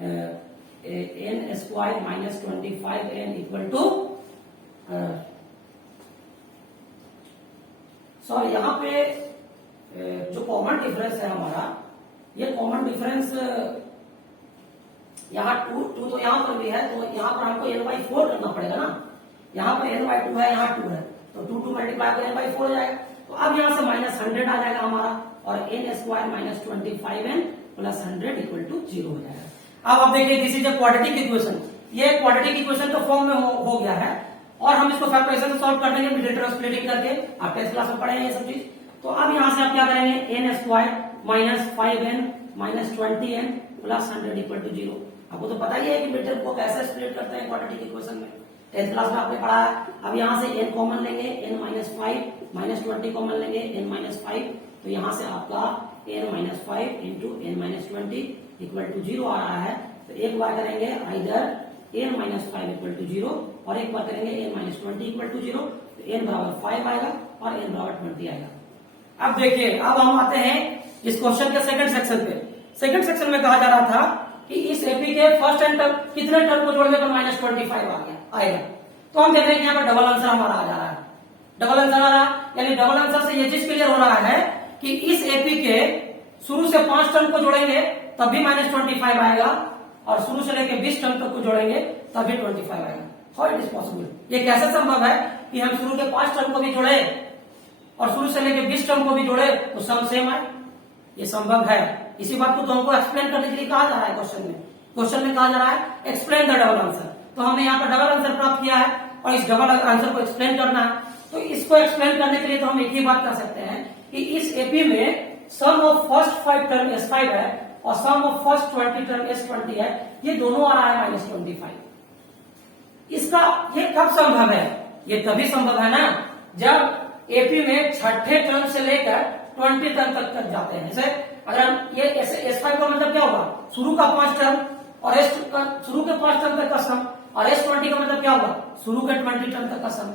n² - 25n equal to sorry यहाँ पे जो कॉमन डिफरेंस है हमारा, ये कॉमन डिफरेंस यहाँ 2 तो यहाँ पर भी है, तो यहाँ पर हमको n/4 करना पड़ेगा ना। यहाँ पर n/2 है, यहाँ 2 है, तो 2 2 मल्टीप्लाई कर n/4 हो जाएगा। तो अब यहाँ से -100 आ जाएगा हमारा और n² - 25n + 100 इक्वल टू 0 हो जाएगा। अब आप देखिए this is a quadratic equation, ये क्वाड्रेटिक इक्वेशन के फॉर्म में हो गया है और हम इसको फैक्टराइजेशन से सॉल्व कर देंगे मिडिल टर्म स्प्लिटिंग करके, आप 10th क्लास में पढ़े हैं ये सब चीज। तो अब यहाँ से आप क्या करेंगे, n² - 5n - 20n + 100 equal to 0। आपको तो पता ही है कि मिडिल को कैसे स्प्लिट करते हैं क्वाड्रेटिक इक्वेशन में, 10th क्लास में आपने पढ़ा है। अब यहाँ से n कॉमन लेंगे, n - 5 - 20 कॉमन लेंगे, n - 5, तो यहाँ से आपका n - 5 × n - 20 इक्वल टू 0 आ रहा है। तो एक बार करेंगे आइदर n - 5 इक्वल टू 0 और एक बार करेंगे n - 20 इक्वल टू 0, तो n = 5 आएगा और n = 20 आएगा। अब देखिए, अब हम आते हैं इस क्वेश्चन के सेकंड सेक्शन पे। सेकंड सेक्शन में कहा जा रहा था कि इस एपी के फर्स्ट एंड टर्म कितने टर्म को जोड़ने पर -25 आ गया आएगा। तो हम देख रहे हैं कि यहाँ पर डबल आंसर हमारा आ जा रहा है, डबल आंसर आ रहा है, यानी डबल आंसर से ये चीज क्लियर हो रहा है कि इस एपी के शुरू से 5 टर्म को जोड़ेंगे तब भी -25 आएगा और शुरू से लेकर 20 टर्म तक को जोड़ेंगे तब भी 25 आएगा। हाउ इट इज पॉसिबल, ये कैसे संभव है कि हम शुरू के 5 टर्म को भी जोड़े और शुरू से लेकर 20 टर्म को भी जोड़े तो सम सेम आए, ये संभव है। इसी बात को तो हमको एक्सप्लेन करने के लिए कहा जा रहा है क्वेश्चन में कहा जा रहा है एक्सप्लेन द डबल आंसर। तो हमने यहाँ पर डबल आंसर प्राप्त किया है और इस डबल आंसर को एक्सप्लेन करना है। तो इसको एक्सप्लेन करने के लिए तो हम एक ही बात कर सकते हैं कि इस एपी में सम ऑफ फर्स्ट 5 टर्म S5 है और सम ऑफ फर्स्ट 20 टर्म S20 है, ये दोनों आ रहा है -25। इसका ये कब संभव है, ये तभी संभव है ना जब एपी में छठे टर्म से लेकर 20 टर्म तक जाते हैं। जैसे अगर ये S5 का मतलब क्या होगा, शुरू का 5 टर्म और शुरू के 5 टर्म तक का सम, और S20 का मतलब क्या होगा, शुरू के 20 टर्म तक का सम।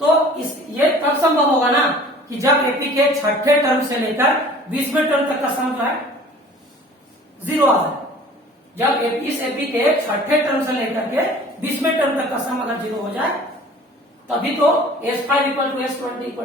तो ये तब संभव होगा ना कि जब एपी के छठे टर्म से लेकर 20वें टर्म तक का सम जो है 0 आ जाए। जब इस एपी के छठे टर्म से लेकर के 20वें टर्म तक का सम अगर 0 हो जाए तभी तो S5 = S20 =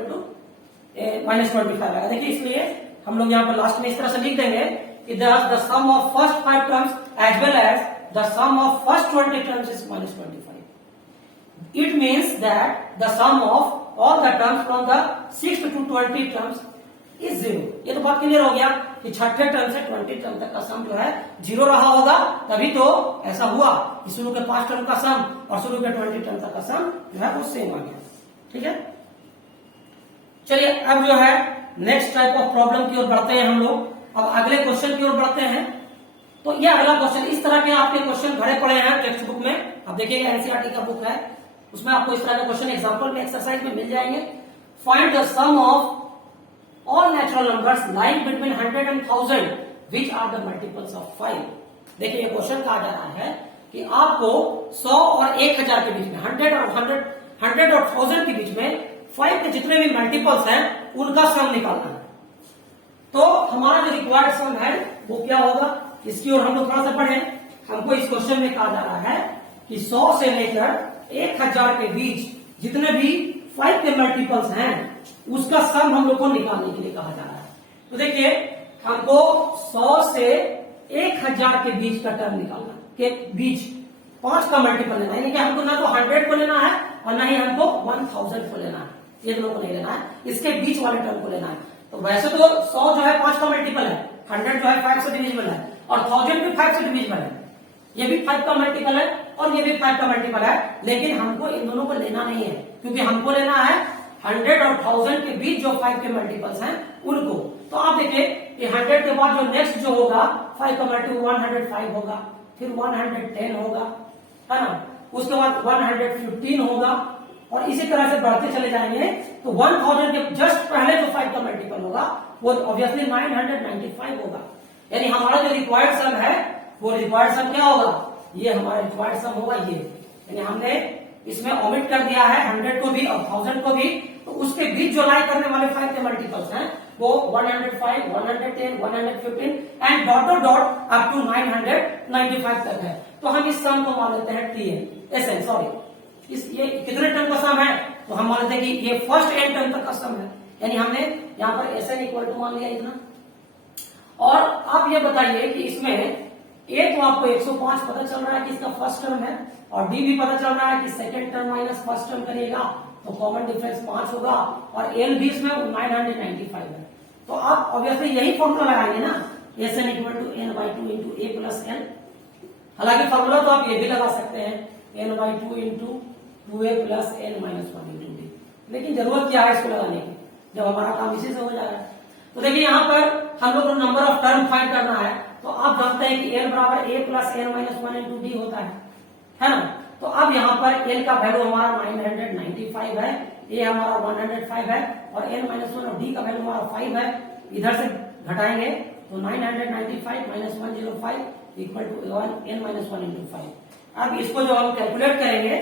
-25 आएगा। देखिए इसलिए हम लोग यहाँ पर लास्ट में इस तरह से लिख देंगे कि the sum of first 5 terms as well as the sum of first 20 terms is -25। It means that the sum of all the terms from the 6th to 20 terms is 0। ये तो बात क्लियर हो गया कि छठे टर्म से 20 term तक का सम जो है 0 रहा होगा, तभी तो ऐसा हुआ कि शुरू के 5 टर्म का सम और शुरू के 20 टर्म तक का सम जो है वो सेम आ गया। ठीक है, चलिए अब जो है नेक्स्ट टाइप ऑफ प्रॉब्लम की ओर बढ़ते हैं हम लोग। अब अगले क्वेश्चन की ओर बढ़ते हैं। तो ये अगला क्वेश्चन, इस तरह के आपके क्वेश्चन भरे पड़े हैं टेक्स्ट बुक में, आप देखिएगा एनसीईआरटी का बुक है, उसमें आपको इस तरह के क्वेश्चन एग्जांपल में एक्सरसाइज में मिल जाएंगे। Find the sum of all natural numbers lying between 100 and 1000 which are the multiples of 5। देखिए ये क्वेश्चन कहा जा रहा है कि आपको 100 और 1000 के बीच में 100 और 1000 के बीच में 5 के जितने भी मल्टीपल्स हैं उनका सम निकालना है। तो हमारा जो रिक्वायर्ड सम है वो क्या होगा, इसकी ओर हम लोग थोड़ा सा पढ़ें। हमको इस क्वेश्चन में कहा जा रहा है कि 100 से लेकर 1000 के बीच जितने भी 5 के मल्टीपल्स हैं उसका सम हम लोग को निकालने के लिए कहा जा रहा है। तो देखिए हमको 100 से 1000 के बीच का टर्म निकालना, के बीच 5 का मल्टीपल लेना है, यानी कि हमको ना तो 100 को लेना है और ना ही हमको 1000 को लेना है, ये दोनों को नहीं लेना है, इसके बीच वाले टर्म को लेना है। तो वैसे तो 100 जो है 5 का मल्टीपल है, 100 जो है 5 से डिविजिबल है और 1000 भी 5 से डिविजिबल है, ये भी 5 का मल्टीपल है और ये भी 5 का मल्टीपल है, लेकिन हमको इन दोनों को लेना नहीं है क्योंकि हमको लेना है 100 और 1000 के बीच जो 5 के मल्टीपल्स हैं उनको। तो आप देखिए कि 100 के बाद जो नेक्स्ट जो होगा 5 का मल्टीपल 105 होगा, फिर 110 होगा, है ना, उसके बाद 115 होगा और इसी तरह से बढ़ते चले जाएंगे। तो 1000 के जस्ट पहले जो 5 का मल्टीपल होगा वो ऑब्वियसली 995 होगा। यानी हमारा जो रिक्वायर्ड सम है वो रिक्वायर्ड सम क्या होगा, ये हमारा रिक्वायर्ड सम होगा ये। यानी हमने इसमें ओमिट कर दिया है 100 को भी और 1000 को भी, तो उसके बीच जो लाई करने वाले 5 के मल्टीपल्स हैं वो 105, 110, 115 एंड डॉट अप टू 995 तक है। तो हम इस सम को मान लेते हैं TN सॉरी ये कितने टर्म का सम है, तो हम मान लेते हैं कि ये फर्स्ट n टर्म तक का सम है। यानी हमने यहाँ पर SN इक्वल टू मान लिया इतना। और आप ये बताइए कि इसमें A तो आपको 105 पता चल रहा है कि इसका फर्स्ट टर्म है और D भी पता चल रहा है कि second term minus first term करिएगा तो कॉमन डिफरेंस 5 होगा और L भी इसमें 995 है। तो आप ऑब्वियसली यही फॉर्मूला लगाएंगे ना, SN equal to n/2 into A plus N। हालांकि फॉर्मूला तो आप ये भी लगा सकते हैं n/2 into 2A plus N minus 1 into D, लेकिन जरूरत क्या है इसको लगाने की जब हमारा काम इसी से हो जाएगा। तो देखिए यहाँ पर हम लोग को नंबर ऑफ टर्म फाइंड करना है, तो आप जानते हैं कि L बराबर A plus N minus 1 into D होता है ना। तो अब यहाँ पर L का वैल्यू हमारा 995 है, A हमारा 105 है और N माइनस 1 और D का वैल्यू हमारा 5 है। इधर से घटाएंगे तो 995 minus 105 equal to N minus 1 into 5। अब इसको जो हम कैलकुलेट करेंगे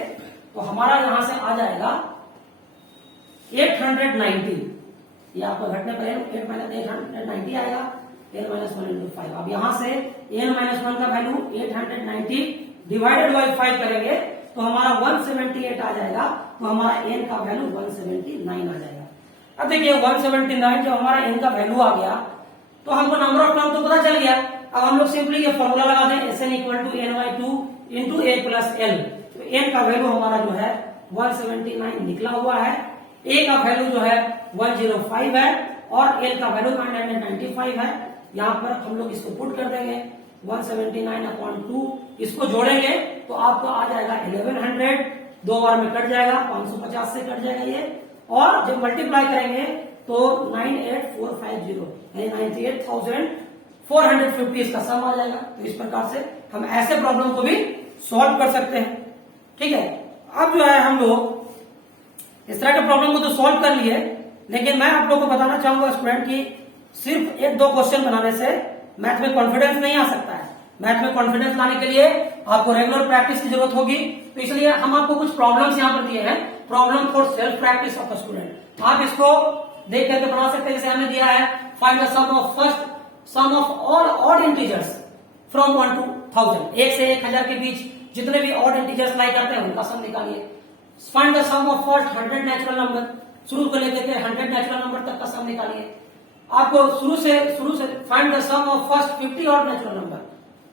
तो हमारा यहां से आ जाएगा 890, ये आपको घटने पर 890 आएगा N माइनस 1 इंटू 5। अब यहां से N माइनस 1 का वैल्यू 890 डिवाइडेड बाई 5 करेंगे तो हमारा 178 आ जाएगा, तो हमारा N का वैल्यू 179 आ जाएगा। अब देखिए 179 जब हमारा N का वैल्यू आ गया तो हमको नंबर ऑफ टर्म तो पता चल गया। अब हम लोग सिंपली ये फॉर्मूला लगा दें SN equal to N/2 into A plus L। तो N का वैल्यू हमारा जो है 179 निकला हुआ है, A का वैल्यू जो है 105 है और L का वैल्यू 995 है। यहाँ पर हम लोग इसको पुट कर देंगे 179/2, इसको जोड़ेंगे तो आपको आ जाएगा 1100, 2 बार में कट जाएगा, 550 से कट जाएगा ये, और जब मल्टीप्लाई करेंगे तो 98450 यानी 98,450 इसका सम आ जाएगा। तो इस प्रकार से हम ऐसे प्रॉब्लम को भी सॉल्व कर सकते हैं। ठीक है, अब जो है हम लोग इस तरह के प्रॉब्लम को तो सॉल्व कर लिए, लेकिन मैं आप लोगों को बताना चाहूंगा स्टूडेंट की सिर्फ 1-2 क्वेश्चन बनाने से मैथ में कॉन्फिडेंस नहीं आ सकता है। मैथ में कॉन्फिडेंस लाने के लिए आपको रेगुलर प्रैक्टिस की जरूरत होगी। तो इसलिए हम आपको कुछ प्रॉब्लम्स यहाँ पर दिए हैं, problem for self practice of the student. आप इसको देख करके बना सकते हैं। जैसे हमने दिया है find the sum of all odd integers from 1 to 1000, 1 से 1000 के बीच जितने भी ऑड इंटीजर्स लाई करते हैं उनका सम निकालिए। Find the sum of first 100 natural number, शुरू को लेकर के 100 नेचुरल नंबर तक का सम निकालिए। आपको शुरू से find the sum of first 50 odd natural number,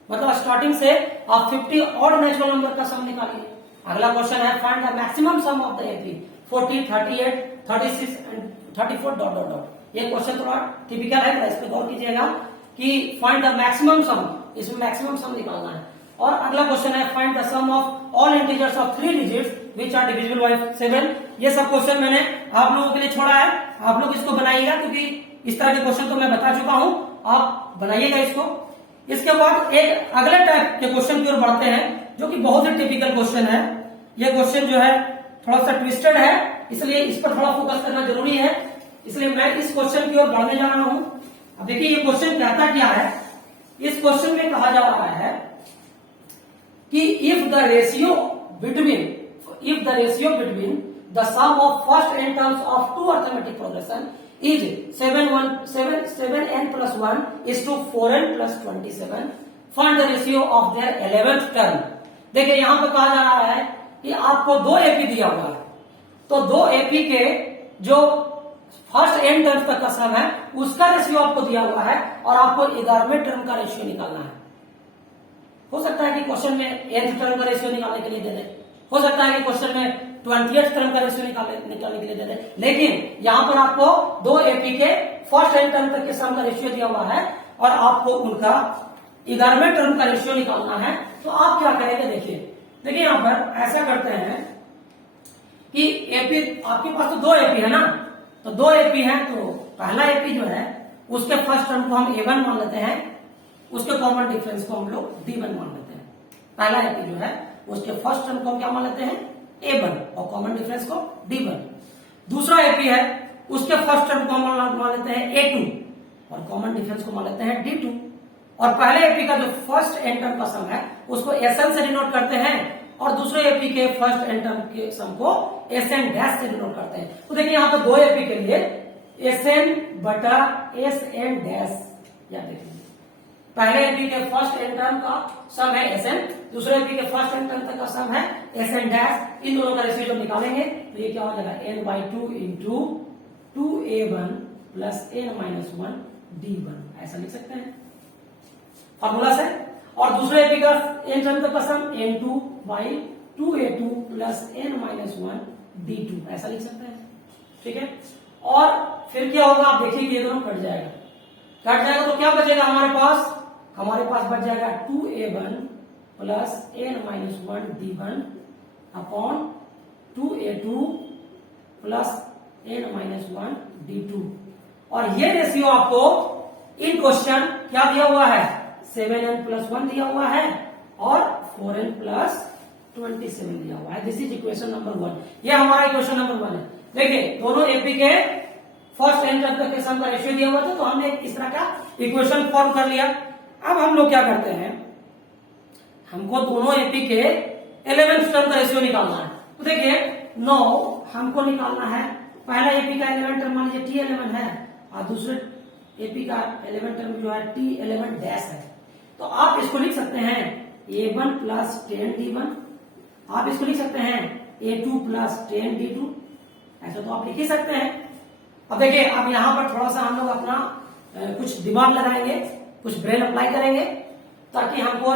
मतलब स्टार्टिंग से आप 50 ऑड नेचुरल नंबर का सम निकालिए। अगला क्वेश्चन है find the maximum some of the AP 40, 38, 36 and 34 dot dot dot. ये क्वेश्चन थोड़ा टिपिकल है, इस पर गौर कीजिएगा कि फाइंड द मैक्सिमम सम, इसमें मैक्सिमम सम निकालना है। और अगला क्वेश्चन है find the sum of all integers of 3 digits which are divisible by 7। ये सब क्वेश्चन मैंने आप लोगों के लिए छोड़ा है, आप लोग इसको बनाइएगा क्योंकि इस तरह के क्वेश्चन तो मैं बता चुका हूं, आप बनाइएगा इसको। इसके बाद एक अगले टाइप के क्वेश्चन की ओर बढ़ते हैं जो कि बहुत ही टिपिकल क्वेश्चन है। ये क्वेश्चन जो है थोड़ा सा ट्विस्टेड है, इसलिए इस पर थोड़ा फोकस करना जरूरी है, इसलिए मैं इस क्वेश्चन की ओर बढ़ने जा रहा हूं। अब देखिए ये क्वेश्चन कहता क्या है। इस क्वेश्चन में कहा जा रहा है कि if the ratio between the sum of first n terms of two arithmetic progression is 7n plus 1 is to 4n plus 27, find the ratio of their 11th term. देखिए यहां पर कहा जा रहा है कि आपको दो एपी दिया हुआ है, तो दो एपी के जो फर्स्ट n टर्म तक का सम है उसका रेशियो आपको दिया हुआ है और आपको 11वें टर्म का रेशियो निकालना है। हो सकता है कि क्वेश्चन में nth टर्म का रेशियो निकालने के लिए दे दे, हो सकता है कि क्वेश्चन में 20th टर्म का रेशियो निकालने के लिए दे दे, लेकिन यहां पर आपको दो एपी के फर्स्ट n टर्म तक के सम का रेशियो दिया हुआ है और आपको उनका 11वें टर्म का रेशियो निकालना है। तो आप क्या करेंगे, देखिए यहां पर ऐसा करते हैं कि एपी आपके पास तो दो एपी है ना, तो दो एपी है, तो पहला एपी जो है उसके फर्स्ट टर्म को हम a1 मान लेते हैं, उसके कॉमन डिफरेंस को हम लोग d1 मान लेते हैं। पहला एपी जो है उसके फर्स्ट टर्म को हम क्या मान लेते हैं, a1 और कॉमन डिफरेंस को d1। दूसरा एपी है उसके फर्स्ट टर्म को हम मान लेते हैं a2 और कॉमन डिफरेंस को मान लेते हैं d2। और पहले एपी का जो फर्स्ट n टर्म का सम है उसको sn से डिनोट करते हैं और दूसरे एपी के फर्स्ट n टर्म के सम को sn डैश से डिनोट करते हैं। तो देखिए यहां पर दो एपी के लिए sn बटा sn डैश, या देखिए पहले एपी के फर्स्ट n टर्म का सम है sn, दूसरे एपी के फर्स्ट n टर्म तक का सम है sn डैश। इन दोनों का रेशियो जब निकालेंगे तो ये क्या हो जाएगा, n/2 into 2a1 plus n-1 d1, ऐसा लिख सकते हैं फॉर्मूला से। और दूसरे एपी का n टर्म तक का सम n2/2a2 प्लस n-1 d2, ऐसा लिख सकते हैं, ठीक है। और फिर क्या होगा, आप देखिए कि ये दोनों कट जाएगा तो क्या बचेगा हमारे पास बच जाएगा 2a1 plus n-1 d1 upon 2a2 plus n-1 d2। और ये रेशियो आपको इन क्वेश्चन क्या दिया हुआ है, 7n plus 1 दिया हुआ है और 4n plus 27 दिया हुआ है। दिस इज इक्वेशन नंबर 1, ये हमारा इक्वेशन नंबर 1 है। देखिए दोनों एपी के फर्स्ट n टर्म तक के सम का रेशियो दिया हुआ था, तो हमने इस तरह का इक्वेशन फॉर्म कर लिया। अब हम लोग क्या करते हैं, हमको दोनों एपी के 11th टर्म का रेशियो निकालना है। तो देखिए 9 हमको निकालना है, पहला एपी का 11th टर्म मान लीजिए t11 है और दूसरे एपी का 11th टर्म जो है t11 डैश है। तो आप इसको लिख सकते हैं a1 प्लस 10 d1, आप इसको लिख सकते हैं a2 प्लस 10 d2, ऐसा तो आप लिख ही सकते हैं। अब देखिए अब यहां पर थोड़ा सा हम लोग अपना कुछ दिमाग लगाएंगे, कुछ ब्रेन अप्लाई करेंगे ताकि हमको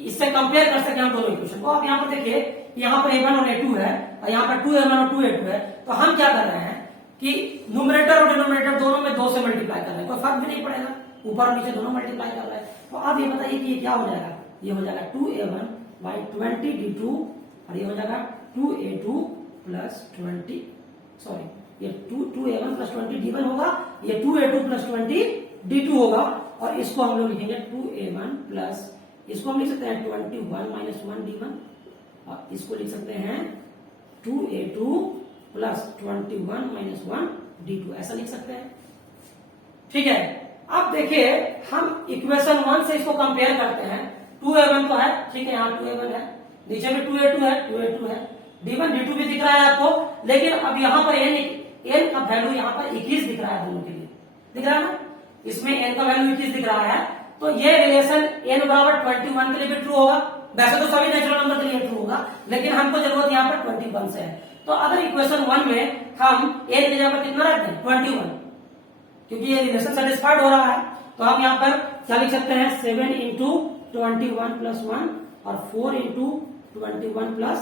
इससे कंपेयर कर सके हम दोनों इक्वेशन को। अब यहाँ पर देखिए यहाँ पर a1 और a2 है और यहाँ पर 2a1 और 2a2 है, तो हम क्या कर रहे हैं कि न्यूमरेटर और डिनोमिनेटर दोनों में 2 से मल्टीप्लाई कर रहे हैं, कोई फर्क भी नहीं पड़ेगा, ऊपर और नीचे दोनों मल्टीप्लाई कर रहे हैं। तो आप ये बताइए कि ये क्या हो जाएगा, ये हो जाएगा 2a1/20 d2 और ये हो जाएगा 2a2 प्लस 20, सॉरी ये 2a1 प्लस 20 d1 होगा, ये 2a2 प्लस 20 d2 होगा। और इसको हम लोग लिखेंगे 2a1 प्लस, इसको हम लिख सकते हैं 21 माइनस 1 d1 और इसको लिख सकते हैं 2a2 प्लस 21 माइनस 1 d2, ऐसा लिख सकते हैं, ठीक है। अब देखिए हम इक्वेशन 1 से इसको कंपेयर करते हैं। 2a1 तो है, ठीक है, यहाँ 2a1 है, नीचे में 2a2 है, d1 d2 भी दिख रहा है आपको, लेकिन अब यहाँ पर n का वैल्यू यहाँ पर 21 दिख रहा है, दोनों के लिए दिख रहा है ना, इसमें n का वैल्यू 21 दिख रहा है। तो ये रिलेशन n बराबर 21 के लिए भी ट्रू होगा, वैसे तो सभी नेचुरल नंबर के लिए ट्रू होगा, लेकिन हमको जरूरत यहाँ पर 21 से है। तो अगर इक्वेशन 1 में हम n की जगह पर कितना रखते हैं 21, क्योंकि ये रिलेशन सेटिस्फाइड हो रहा है, तो हम यहाँ पर क्या लिख सकते हैं 7 इंटू 21 प्लस 1 और 4 इंटू 21 प्लस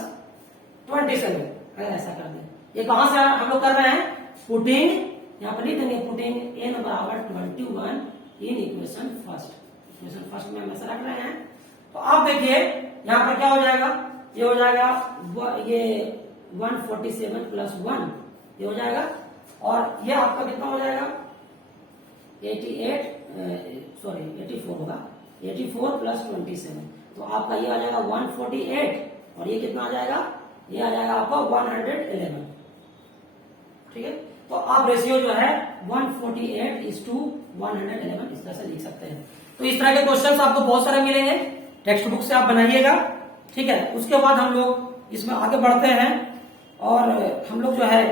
27, ऐसा कर दें। ये कहां से हम लोग कर रहे हैं, पुटिंग, यहाँ पर लिख देंगे पुटिंग n बराबर 21 इन इक्वेशन फर्स्ट में हम ऐसा रख रहे हैं। तो आप देखिए यहाँ पर क्या हो जाएगा, ये हो जाएगा ये 147 प्लस 1 ये हो जाएगा, और ये आपका कितना हो जाएगा 84 होगा, 84 प्लस 27, तो आपका ये आ जाएगा 148 और ये कितना आ जाएगा, ये आ जाएगा आपका 111, ठीक है। तो आप रेशियो जो है 148:111 इस तरह से लिख सकते हैं। तो इस तरह के क्वेश्चंस आपको बहुत सारे मिलेंगे, टेक्स्ट बुक से आप बनाइएगा ठीक है, उसके बाद हम लोग इसमें आगे बढ़ते हैं और हम लोग जो है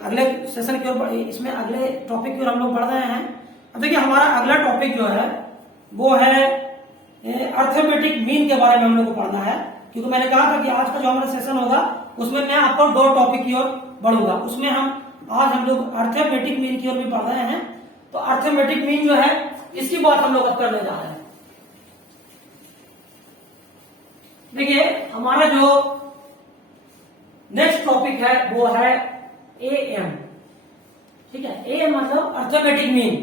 अगले सेशन की ओर, इसमें अगले टॉपिक की ओर हम लोग बढ़ रहे हैं। अब देखिए हमारा अगला टॉपिक जो है वो है अर्थमेटिक मीन के बारे में हम लोग को पढ़ना है, क्योंकि मैंने कहा था कि आज का जो हमारा सेशन होगा उसमें मैं आपको 2 टॉपिक की ओर बढ़ूंगा। उसमें आज हम लोग अर्थमेटिक मीन की ओर भी पढ़ रहे हैं। तो अर्थमेटिक मीन जो है इसकी बात हम लोग अब करने जा रहे हैं। देखिए हमारा जो नेक्स्ट टॉपिक है वो है एएम। ठीक है, एएम मतलब अर्थमेटिक मीन।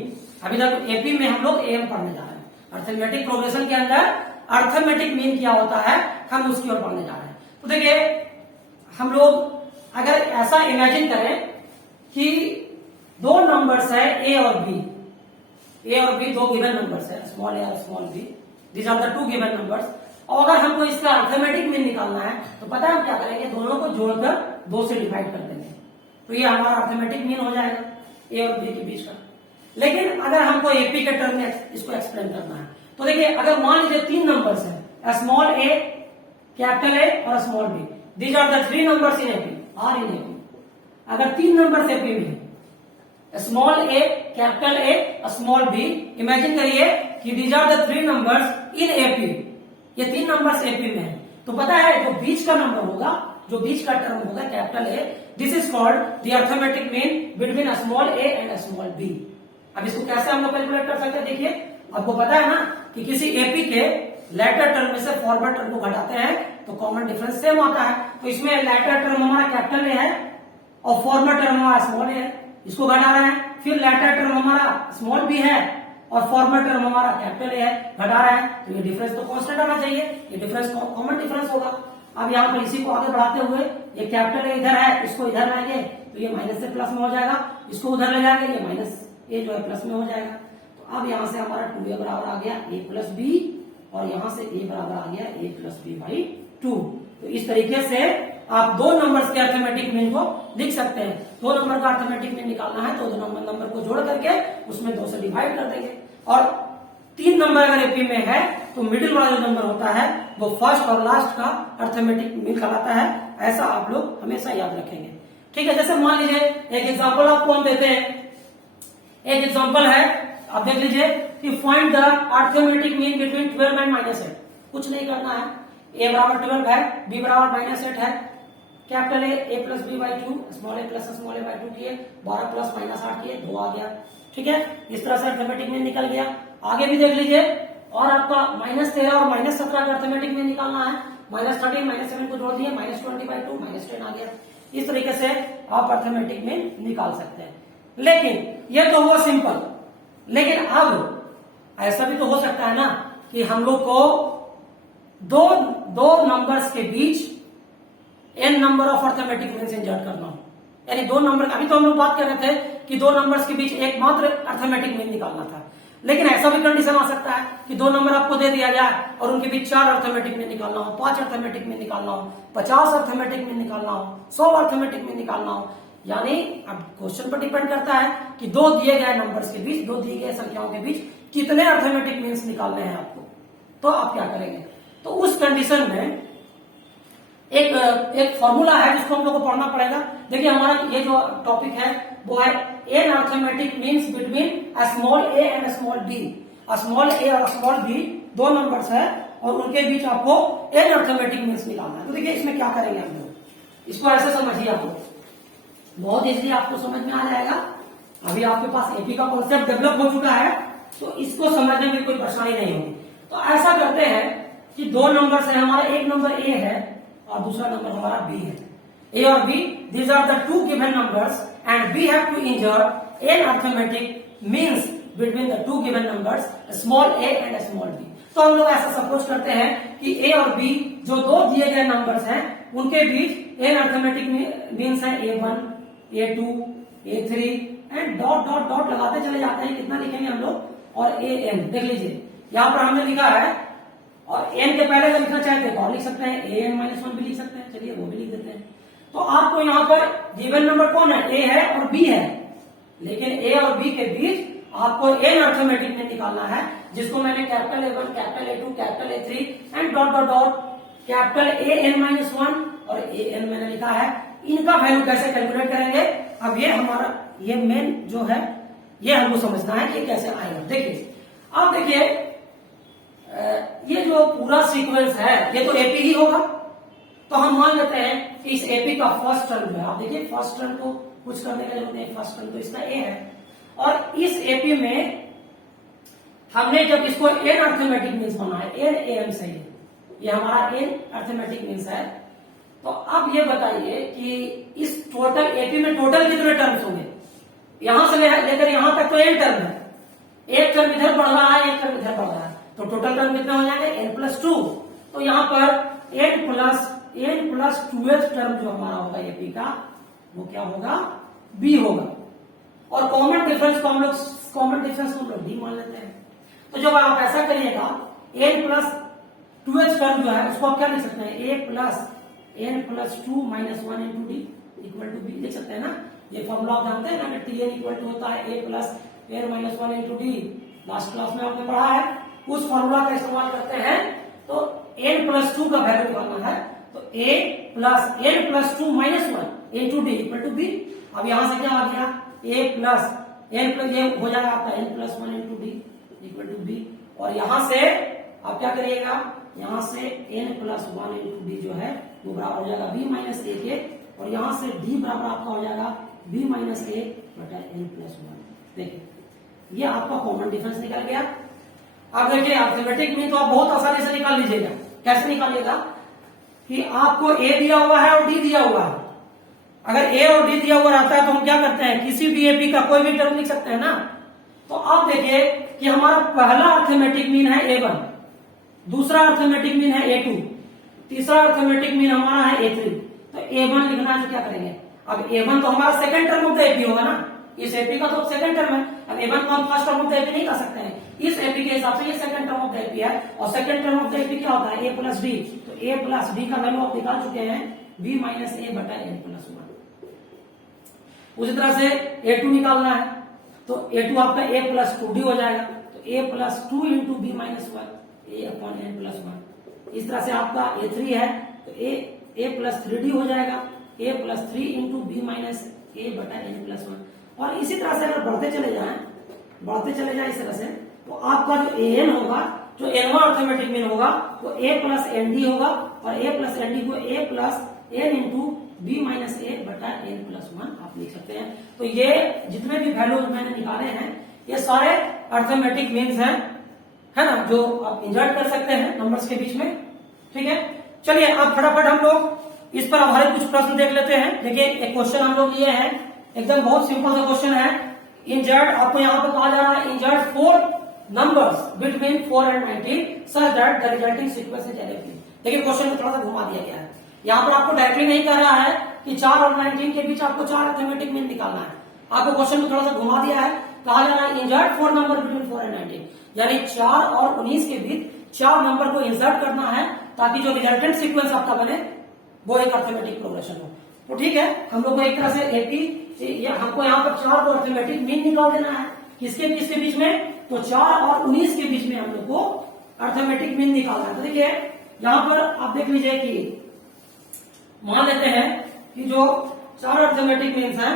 अभी तक एपी में हम लोग एएम पढ़ने जा रहे हैं, अर्थमेटिक प्रोग्रेशन के अंदर अर्थमेटिक मीन क्या होता है हम उसकी ओर पढ़ने जा रहे हैं। तो देखिए हम लोग अगर ऐसा इमेजिन करें कि 2 नंबर्स है ए और बी, ए और बी 2 गिवन नंबर्स है, स्मॉल ए और small B, these are the 2 given numbers. और अगर हमको इसका अर्थमेटिक मीन निकालना है तो पता है हम क्या करेंगे, दोनों को जोड़कर 2 से डिवाइड कर देंगे, तो ये हमारा अर्थमेटिक मीन हो जाएगा ए और बी के बीच का। लेकिन अगर हमको एपी के टर्म में इसको एक्सप्लेन करना है तो देखिए अगर मान लीजिए 3 नंबर्स है, स्मॉल ए, कैपिटल ए और small B, these are the 3 numbers in AP, are in AP. अगर 3 नंबर्स एपी में small A, capital A, small B, imagine करिए कि these are the 3 numbers in AP, ये 3 numbers AP में है, तो पता है जो बीच का नंबर होगा, जो बीच का टर्म होगा capital A, this is called the arithmetic mean between small A and small B. अब इसको कैसे हम लोग कैलकुलेट कर सकते हैं, देखिए आपको पता है ना कि किसी एपी के लेटर टर्म में से फॉरवर्ड टर्म को घटाते हैं तो कॉमन डिफरेंस सेम आता है। तो इसमें लेटर टर्म हमारा कैपिटल ए है और फॉरवर्ड टर्म हमारा स्मॉल ए है, इसको घटा रहे हैं। फिर लेटर टर्म हमारा स्मॉल बी है और फॉर्मल टर्म हमारा कैपिटल ए है, घटा रहा है, तो ये डिफरेंस तो कांस्टेंट आना चाहिए, ये डिफरेंस कॉमन डिफरेंस होगा। अब यहाँ पर इसी को आगे बढ़ाते हुए ये कैपिटल ए इधर है, इसको इधर लाएंगे तो ये माइनस से प्लस में हो जाएगा, इसको उधर ले जाएंगे, ये माइनस ए जो है प्लस में हो जाएगा। तो अब यहाँ से हमारा 2a बराबर आ गया a प्लस बी और यहाँ से a बराबर आ गया a प्लस बी बाई 2। तो इस तरीके से आप 2 नंबर्स के अर्थमेटिक मीन को लिख सकते हैं। 2 नंबर का अर्थमेटिक मीन निकालना है तो 2 नंबर को जोड़ करके उसमें 2 से डिवाइड कर देंगे। और 3 नंबर अगर एपी में है तो मिडिल वाला जो नंबर होता है वो फर्स्ट और लास्ट का अर्थमेटिक मीन कहलाता है। ऐसा आप लोग हमेशा याद रखेंगे। ठीक है, जैसे मान लीजिए एक एग्जांपल आपको हम देते हैं। एक एग्जांपल है, आप देख लीजिए कि find the arithmetic mean between 12 and -8। कुछ नहीं करना है, a बराबर 12 है, b बराबर -8 है, capital A plus B by 2, small A plus small A by 2 किए, 12 प्लस -8 किए, 2 आ गया। ठीक है, इस तरह से अर्थमेटिक मीन निकल गया। आगे भी देख लीजिए, और आपका -13 और -17 का अर्थमेटिक मीन निकालना है। -13 -7 को जोड़ दिए, -20/2 -10 आ गया। इस तरीके से आप अर्थमेटिक मीन निकाल सकते हैं। लेकिन ये तो हुआ सिंपल, लेकिन अब ऐसा भी तो हो सकता है ना कि हम लोग को दो नंबर्स के बीच n number of arithmetic means insert करना हो, यानी 2 नंबर। अभी तो हम लोग बात कर रहे थे कि 2 नंबर्स के बीच एकमात्र अर्थमेटिक मीन निकालना था, लेकिन ऐसा भी कंडीशन आ सकता है कि 2 नंबर आपको दे दिया जाए और उनके बीच 4 अर्थमेटिक मीन निकालना हो, 5 अर्थमेटिक मीन निकालना हो, 50 अर्थमेटिक मीन निकालना हो, 100 अर्थमेटिक मीन निकालना हो। यानी अब क्वेश्चन पर डिपेंड करता है कि 2 दिए गए नंबर्स के बीच, 2 दिए गए संख्याओं के बीच कितने अर्थमेटिक मीन्स निकालने हैं आपको, तो आप क्या करेंगे। तो उस कंडीशन में एक फॉर्मूला है जिसको हम लोग को पढ़ना पड़ेगा। देखिए हमारा ये जो टॉपिक है वो है an arithmetic means between small A and small B. Small A और स्मॉल बी 2 नंबर्स है और उनके बीच आपको एन अर्थमेटिक मीन्स निकालना है। तो देखिए इसमें क्या करेंगे हम लोग, इसको ऐसे समझिए, आप लोग बहुत इजीली आपको समझ में आ जाएगा। अभी आपके पास एपी का कॉन्सेप्ट डेवलप हो चुका है तो इसको समझने में कोई परेशानी नहीं होगी। तो ऐसा करते हैं कि 2 नंबर है हमारा, एक नंबर ए है और दूसरा नंबर हमारा बी है। ए और B, these are the 2 given numbers and we have to insert n arithmetic means between the 2 given numbers small A and small B. तो हम लोग ऐसा सपोज करते हैं कि ए और बी जो 2 दिए गए नंबर्स हैं उनके बीच एन अर्थमेटिक मीन्स है A1, A2, A3 and dot dot dot लगाते चले जाते हैं। कितना लिखेंगे हम लोग, और AN देख लीजिए यहाँ पर हमने लिखा है, और n के पहले अगर लिखना चाहते हैं तो और लिख सकते हैं, AN-1 भी लिख सकते हैं। चलिए वो भी लिख देते हैं। तो आपको यहाँ पर गिवन नंबर कौन है, A है और B है, लेकिन A और B के बीच आपको n अर्थमेटिक में निकालना है, जिसको मैंने capital A1, capital A2, capital A3 and dot dot dot capital A n minus one और ए एन मैंने लिखा है, इनका वैल्यू कैसे कैलकुलेट करेंगे। अब ये हमारा ये मेन जो है ये हमको समझना है कि कैसे आएगा। देखिए अब देखिए ये जो पूरा सीक्वेंस है ये तो एपी ही होगा, तो हम मान लेते हैं कि इस एपी का फर्स्ट टर्म जो है, आप देखिए फर्स्ट टर्म को कुछ करने का जरूरत नहीं, फर्स्ट टर्म तो इसका ए है, और इस एपी में हमने जब इसको एन अर्थमेटिक मीन्स बना है, एन एम से ये हमारा एन अर्थमेटिक मीन्स है। तो अब ये बताइए कि इस टोटल एपी में टोटल कितने टर्म्स होंगे, यहां से लेकर यहां तक तो एन टर्म है, एक टर्म इधर बढ़ रहा है एक टर्म इधर बढ़ रहा है, तो टोटल टर्म कितने हो जाएंगे एन प्लस टू। तो यहाँ पर एन प्लस टूएथ टर्म जो हमारा होगा एपी का वो क्या होगा, बी होगा, और कॉमन डिफरेंस को हम लोग डी मान लेते हैं। तो जब आप ऐसा करिएगा एन प्लस टूएथ टर्म जो है उसको आप क्या लिख सकते हैं, n plus two minus one into D equal to B लिख सकते हैं ना। ये फॉर्मूला आप जानते हैं ना कि टी एन इक्वल टू होता है A plus N minus one into D, last class में आपने पढ़ा है। उस फॉर्मूला का इस्तेमाल करते हैं तो एन प्लस टू का वैल्यू निकालना है, तो n plus two minus one into D equal to B. अब यहां से क्या आ गया, ए प्लस एन प्लस ये हो जाएगा आपका n plus one into D equal to B, और यहां से आप क्या करिएगा, यहां से n plus one into D जो है वो बराबर हो जाएगा बी माइनस ए के, और यहां से डी बराबर आपका हो जाएगा बी माइनस ए बटा एन प्लस वन। देखिए ये आपका कॉमन डिफरेंस निकल गया। अब देखिए अर्थमेटिक मीन तो आप बहुत आसानी से निकाल लीजिएगा। कैसे निकालिएगा कि आपको ए दिया हुआ है और डी दिया हुआ है, अगर ए और डी दिया हुआ रहता है तो हम क्या करते हैं, किसी भी एपी का कोई भी टर्म लिख सकते हैं ना। तो आप देखिए कि हमारा पहला अर्थमेटिक मीन है ए1, दूसरा अर्थमेटिक मीन है ए2, तीसरा अर्थमेटिक मीन हमारा है ए3। तो ए1 लिखना है तो क्या करेंगे, अब ए1 तो हमारा second term of the AP होगा ना, इस एपी का तो सेकंड टर्म है। अब ए1 को हम first term of the AP नहीं कर सकते हैं, इस एपी के हिसाब से ये second term of the AP है, और second term of the AP क्या होता है ए प्लस डी। तो ए प्लस डी का वैल्यू आप निकाल चुके हैं बी माइनस ए बटा एन प्लस वन। उसी तरह से ए2 निकालना है, तो ए2 आपका ए प्लस टू डी हो जाएगा, तो A plus two into B minus one A upon N plus one. इस तरह से आपका ए3 है तो ए प्लस थ्री डी हो जाएगा, A plus three into B minus A बटा एन प्लस वन। और इसी तरह से अगर बढ़ते चले जाएं इस तरह से, तो आपका जो ए एन होगा, जो एन वन अर्थमेटिक मीन होगा वो ए प्लस एन डी होगा, और ए प्लस एन डी को A plus N into B minus A बटा एन प्लस वन आप लिख सकते हैं। तो ये जितने भी वैल्यू मैंने निकाले हैं ये सारे अर्थमेटिक मीन्स हैं, है ना, जो आप इंसर्ट कर सकते हैं नंबर्स के बीच में। ठीक है, चलिए अब फटाफट हम लोग इस पर आधारित कुछ प्रश्न देख लेते हैं। देखिए एक क्वेश्चन हम लोग लिए हैं, एकदम बहुत सिंपल सा क्वेश्चन है। इंसर्ट आपको यहाँ पर कहा जा रहा है insert 4 numbers between 4 and 19 such that the resulting sequence is directly। लेकिन क्वेश्चन में थोड़ा सा घुमा दिया गया है, यहाँ पर आपको डायरेक्टली नहीं कह रहा है कि 4 और 19 के बीच आपको 4 अर्थमेटिक मीन निकालना है, आपको क्वेश्चन में थोड़ा सा घुमा दिया है। कहा जा रहा है इंसर्ट 4 नंबर बिटवीन 4 and 19, यानी 4 और 19 के बीच 4 नंबर को इंसर्ट करना है ताकि जो रिजल्टेंट सीक्वेंस आपका बने वो एक अर्थमेटिक प्रोग्रेशन हो। तो ठीक है, हम लोग को एक तरह से एपी हमको यहाँ पर 4 को अर्थमेटिक मीन निकाल देना है, किसके किसके बीच में, तो 4 और 19 के बीच में हम लोग को अर्थमेटिक मीन निकालना है। तो देखिए यहाँ पर आप देख लीजिए कि मान लेते हैं कि जो 4 अर्थमेटिक मीन्स हैं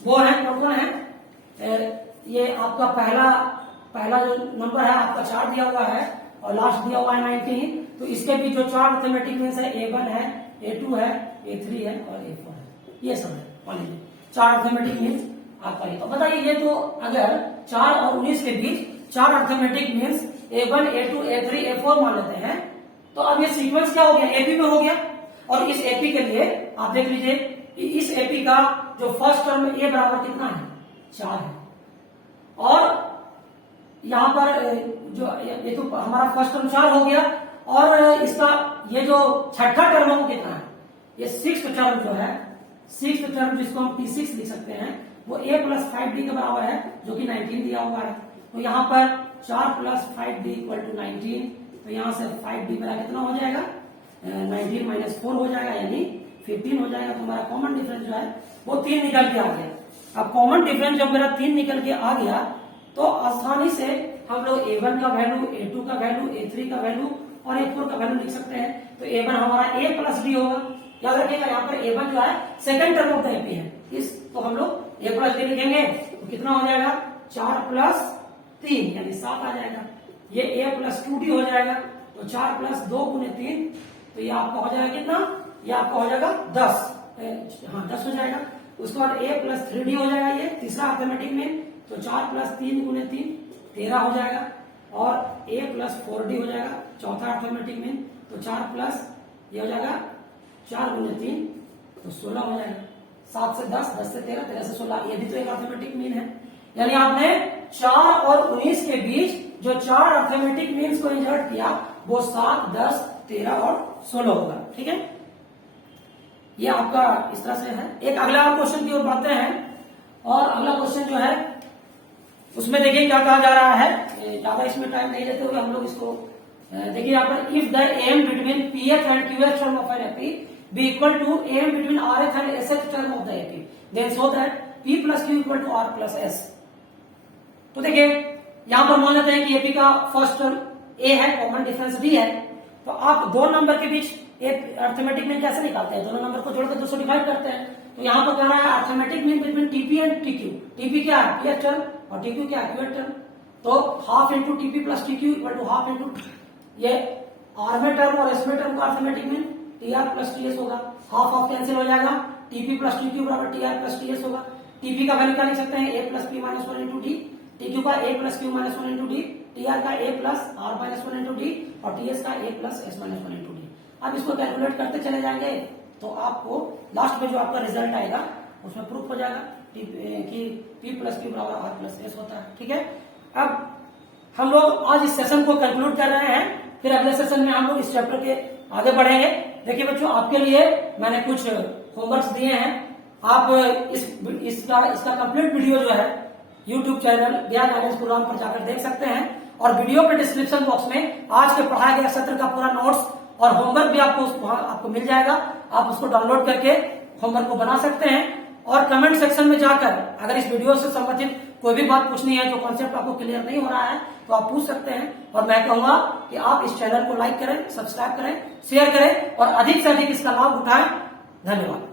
वो है कौन कौन है, ये आपका पहला जो नंबर है आपका 4 दिया हुआ है और लास्ट दिया हुआ है 19। तो इसके भी जो 4 अर्थमेटिक मीन्स है A1 है, A2 है, A3 है और A4 है, ये सब है मान लीजिए 4 अर्थमेटिक मीन्स आपका। तो बताइए ये तो अगर 4 और 19 के बीच 4 arithmetic means A1, A2, A3, A4 मान लेते हैं, तो अब ये सीक्वेंस क्या हो गया, एपी में हो गया। और इस एपी के लिए आप देख लीजिए कि इस एपी का जो फर्स्ट टर्म ए बराबर कितना है, 4 है, और यहाँ पर जो ये तो हमारा फर्स्ट टर्म 4 हो गया, और इसका ये जो छठा टर्म है वो कितना है, ये 6th टर्म जो है, 6th टर्म जिसको हम T6 लिख सकते हैं, वो a प्लस 5d के बराबर है जो कि 19 दिया हुआ है। तो यहाँ पर 4 प्लस 5d इक्वल टू 19, तो यहाँ से 5d बराबर कितना हो जाएगा, 19 माइनस 4 हो जाएगा, यानी 15 हो जाएगा। तो हमारा कॉमन डिफरेंस जो है वो 3 निकल के आ गया। अब कॉमन डिफरेंस जब मेरा 3 निकल के आ गया तो आसानी से हम लोग A1 का वैल्यू, A2 का वैल्यू, A3 का वैल्यू और A4 का वैल्यू लिख सकते हैं। तो A1 हमारा A प्लस डी होगा। याद रखिएगा यहाँ पर A1 जो है second term of the AP है, इस तो हम लोग A प्लस डी लिखेंगे तो कितना हो जाएगा 4 प्लस 3 यानी 7 आ जाएगा। ये A प्लस 2D हो जाएगा तो 4 प्लस 2 गुने 3 तो ये आपका हो जाएगा कितना, ये आपका हो जाएगा 10, हाँ 10 हो जाएगा। उसके बाद A प्लस 3D हो जाएगा, ये तीसरा अर्थमेटिक में तो 4 प्लस 3 गुने 3 13 हो जाएगा। और A प्लस 4D हो जाएगा चौथा अर्थमेटिक में तो 4 प्लस ये हो जाएगा 4 गुने 3 तो 16 हो जाएगा। 7 से 10, 10 से 13, 13 से 16, ये भी तो एक अर्थमेटिक मीन है। यानी आपने 4 और 19 के बीच जो 4 अर्थमेटिक मीन्स को इंसर्ट किया वो 7, 10, 13 और 16 होगा। ठीक है, ये आपका इस तरह से है। एक अगला क्वेश्चन की ओर बढ़ते हैं और अगला क्वेश्चन जो है उसमें देखिए क्या कहा जा रहा है। ज्यादा इसमें टाइम नहीं लेते हुए हम लोग इसको देखिए यहाँ पर if the M between pth and qth term of an AP be equal to M between rth and sth term of the AP then so that p plus q equal to r plus s. तो देखिए यहां पर मान लेते हैं कि AP का first term ए है, कॉमन डिफरेंस डी है। तो आप दो नंबर के बीच एक अर्थमेटिक मीन कैसे निकालते हैं, दोनों नंबर को जोड़कर 2 से डिवाइड करते हैं। तो यहाँ पर कहना है arithmetic mean between Tp and Tq. Tp क्या है पीएच टर्म और टीक्यू क्या है क्यूएच टर्म। तो half into Tp plus Tq equal to half into ये आर में टर्म और एस में टर्म का arithmetic mean Tr plus Ts होगा। हाफ हाफ कैंसिल हो जाएगा, टीपी प्लस टीक्यू बराबर टीआर प्लस टीएस होगा। टीपी का वैल्यू क्या लिख सकते हैं A plus P minus 1 into D, TQ का A plus Q minus 1 into D, TR का A plus R minus 1 into D और टीएस का A plus S minus 1 into D. अब इसको कैलकुलेट करते चले जाएंगे तो आपको लास्ट में जो आपका रिजल्ट आएगा उसमें प्रूफ हो जाएगा कि पी प्लस क्यू बराबर आर प्लस एस होता है। ठीक है, अब हम लोग आज इस सेशन को कंक्लूड कर रहे हैं, फिर अगले सेशन में हम लोग इस चैप्टर के आगे बढ़ेंगे। देखिए बच्चों आपके लिए मैंने कुछ होमवर्क्स दिए हैं, आप इसका कंप्लीट वीडियो जो है यूट्यूब चैनल ज्ञान गाइडेंस प्रोग्राम पर जाकर देख सकते हैं और वीडियो के डिस्क्रिप्शन बॉक्स में आज के पढ़ाए गए सत्र का पूरा नोट्स और होमवर्क भी आपको मिल जाएगा। आप उसको डाउनलोड करके होमवर्क को बना सकते हैं और कमेंट सेक्शन में जाकर अगर इस वीडियो से संबंधित कोई भी बात पूछनी है, जो कॉन्सेप्ट आपको क्लियर नहीं हो रहा है तो आप पूछ सकते हैं। और मैं कहूंगा कि आप इस चैनल को लाइक करें, सब्सक्राइब करें, शेयर करें और अधिक से अधिक इसका लाभ उठाएं। धन्यवाद।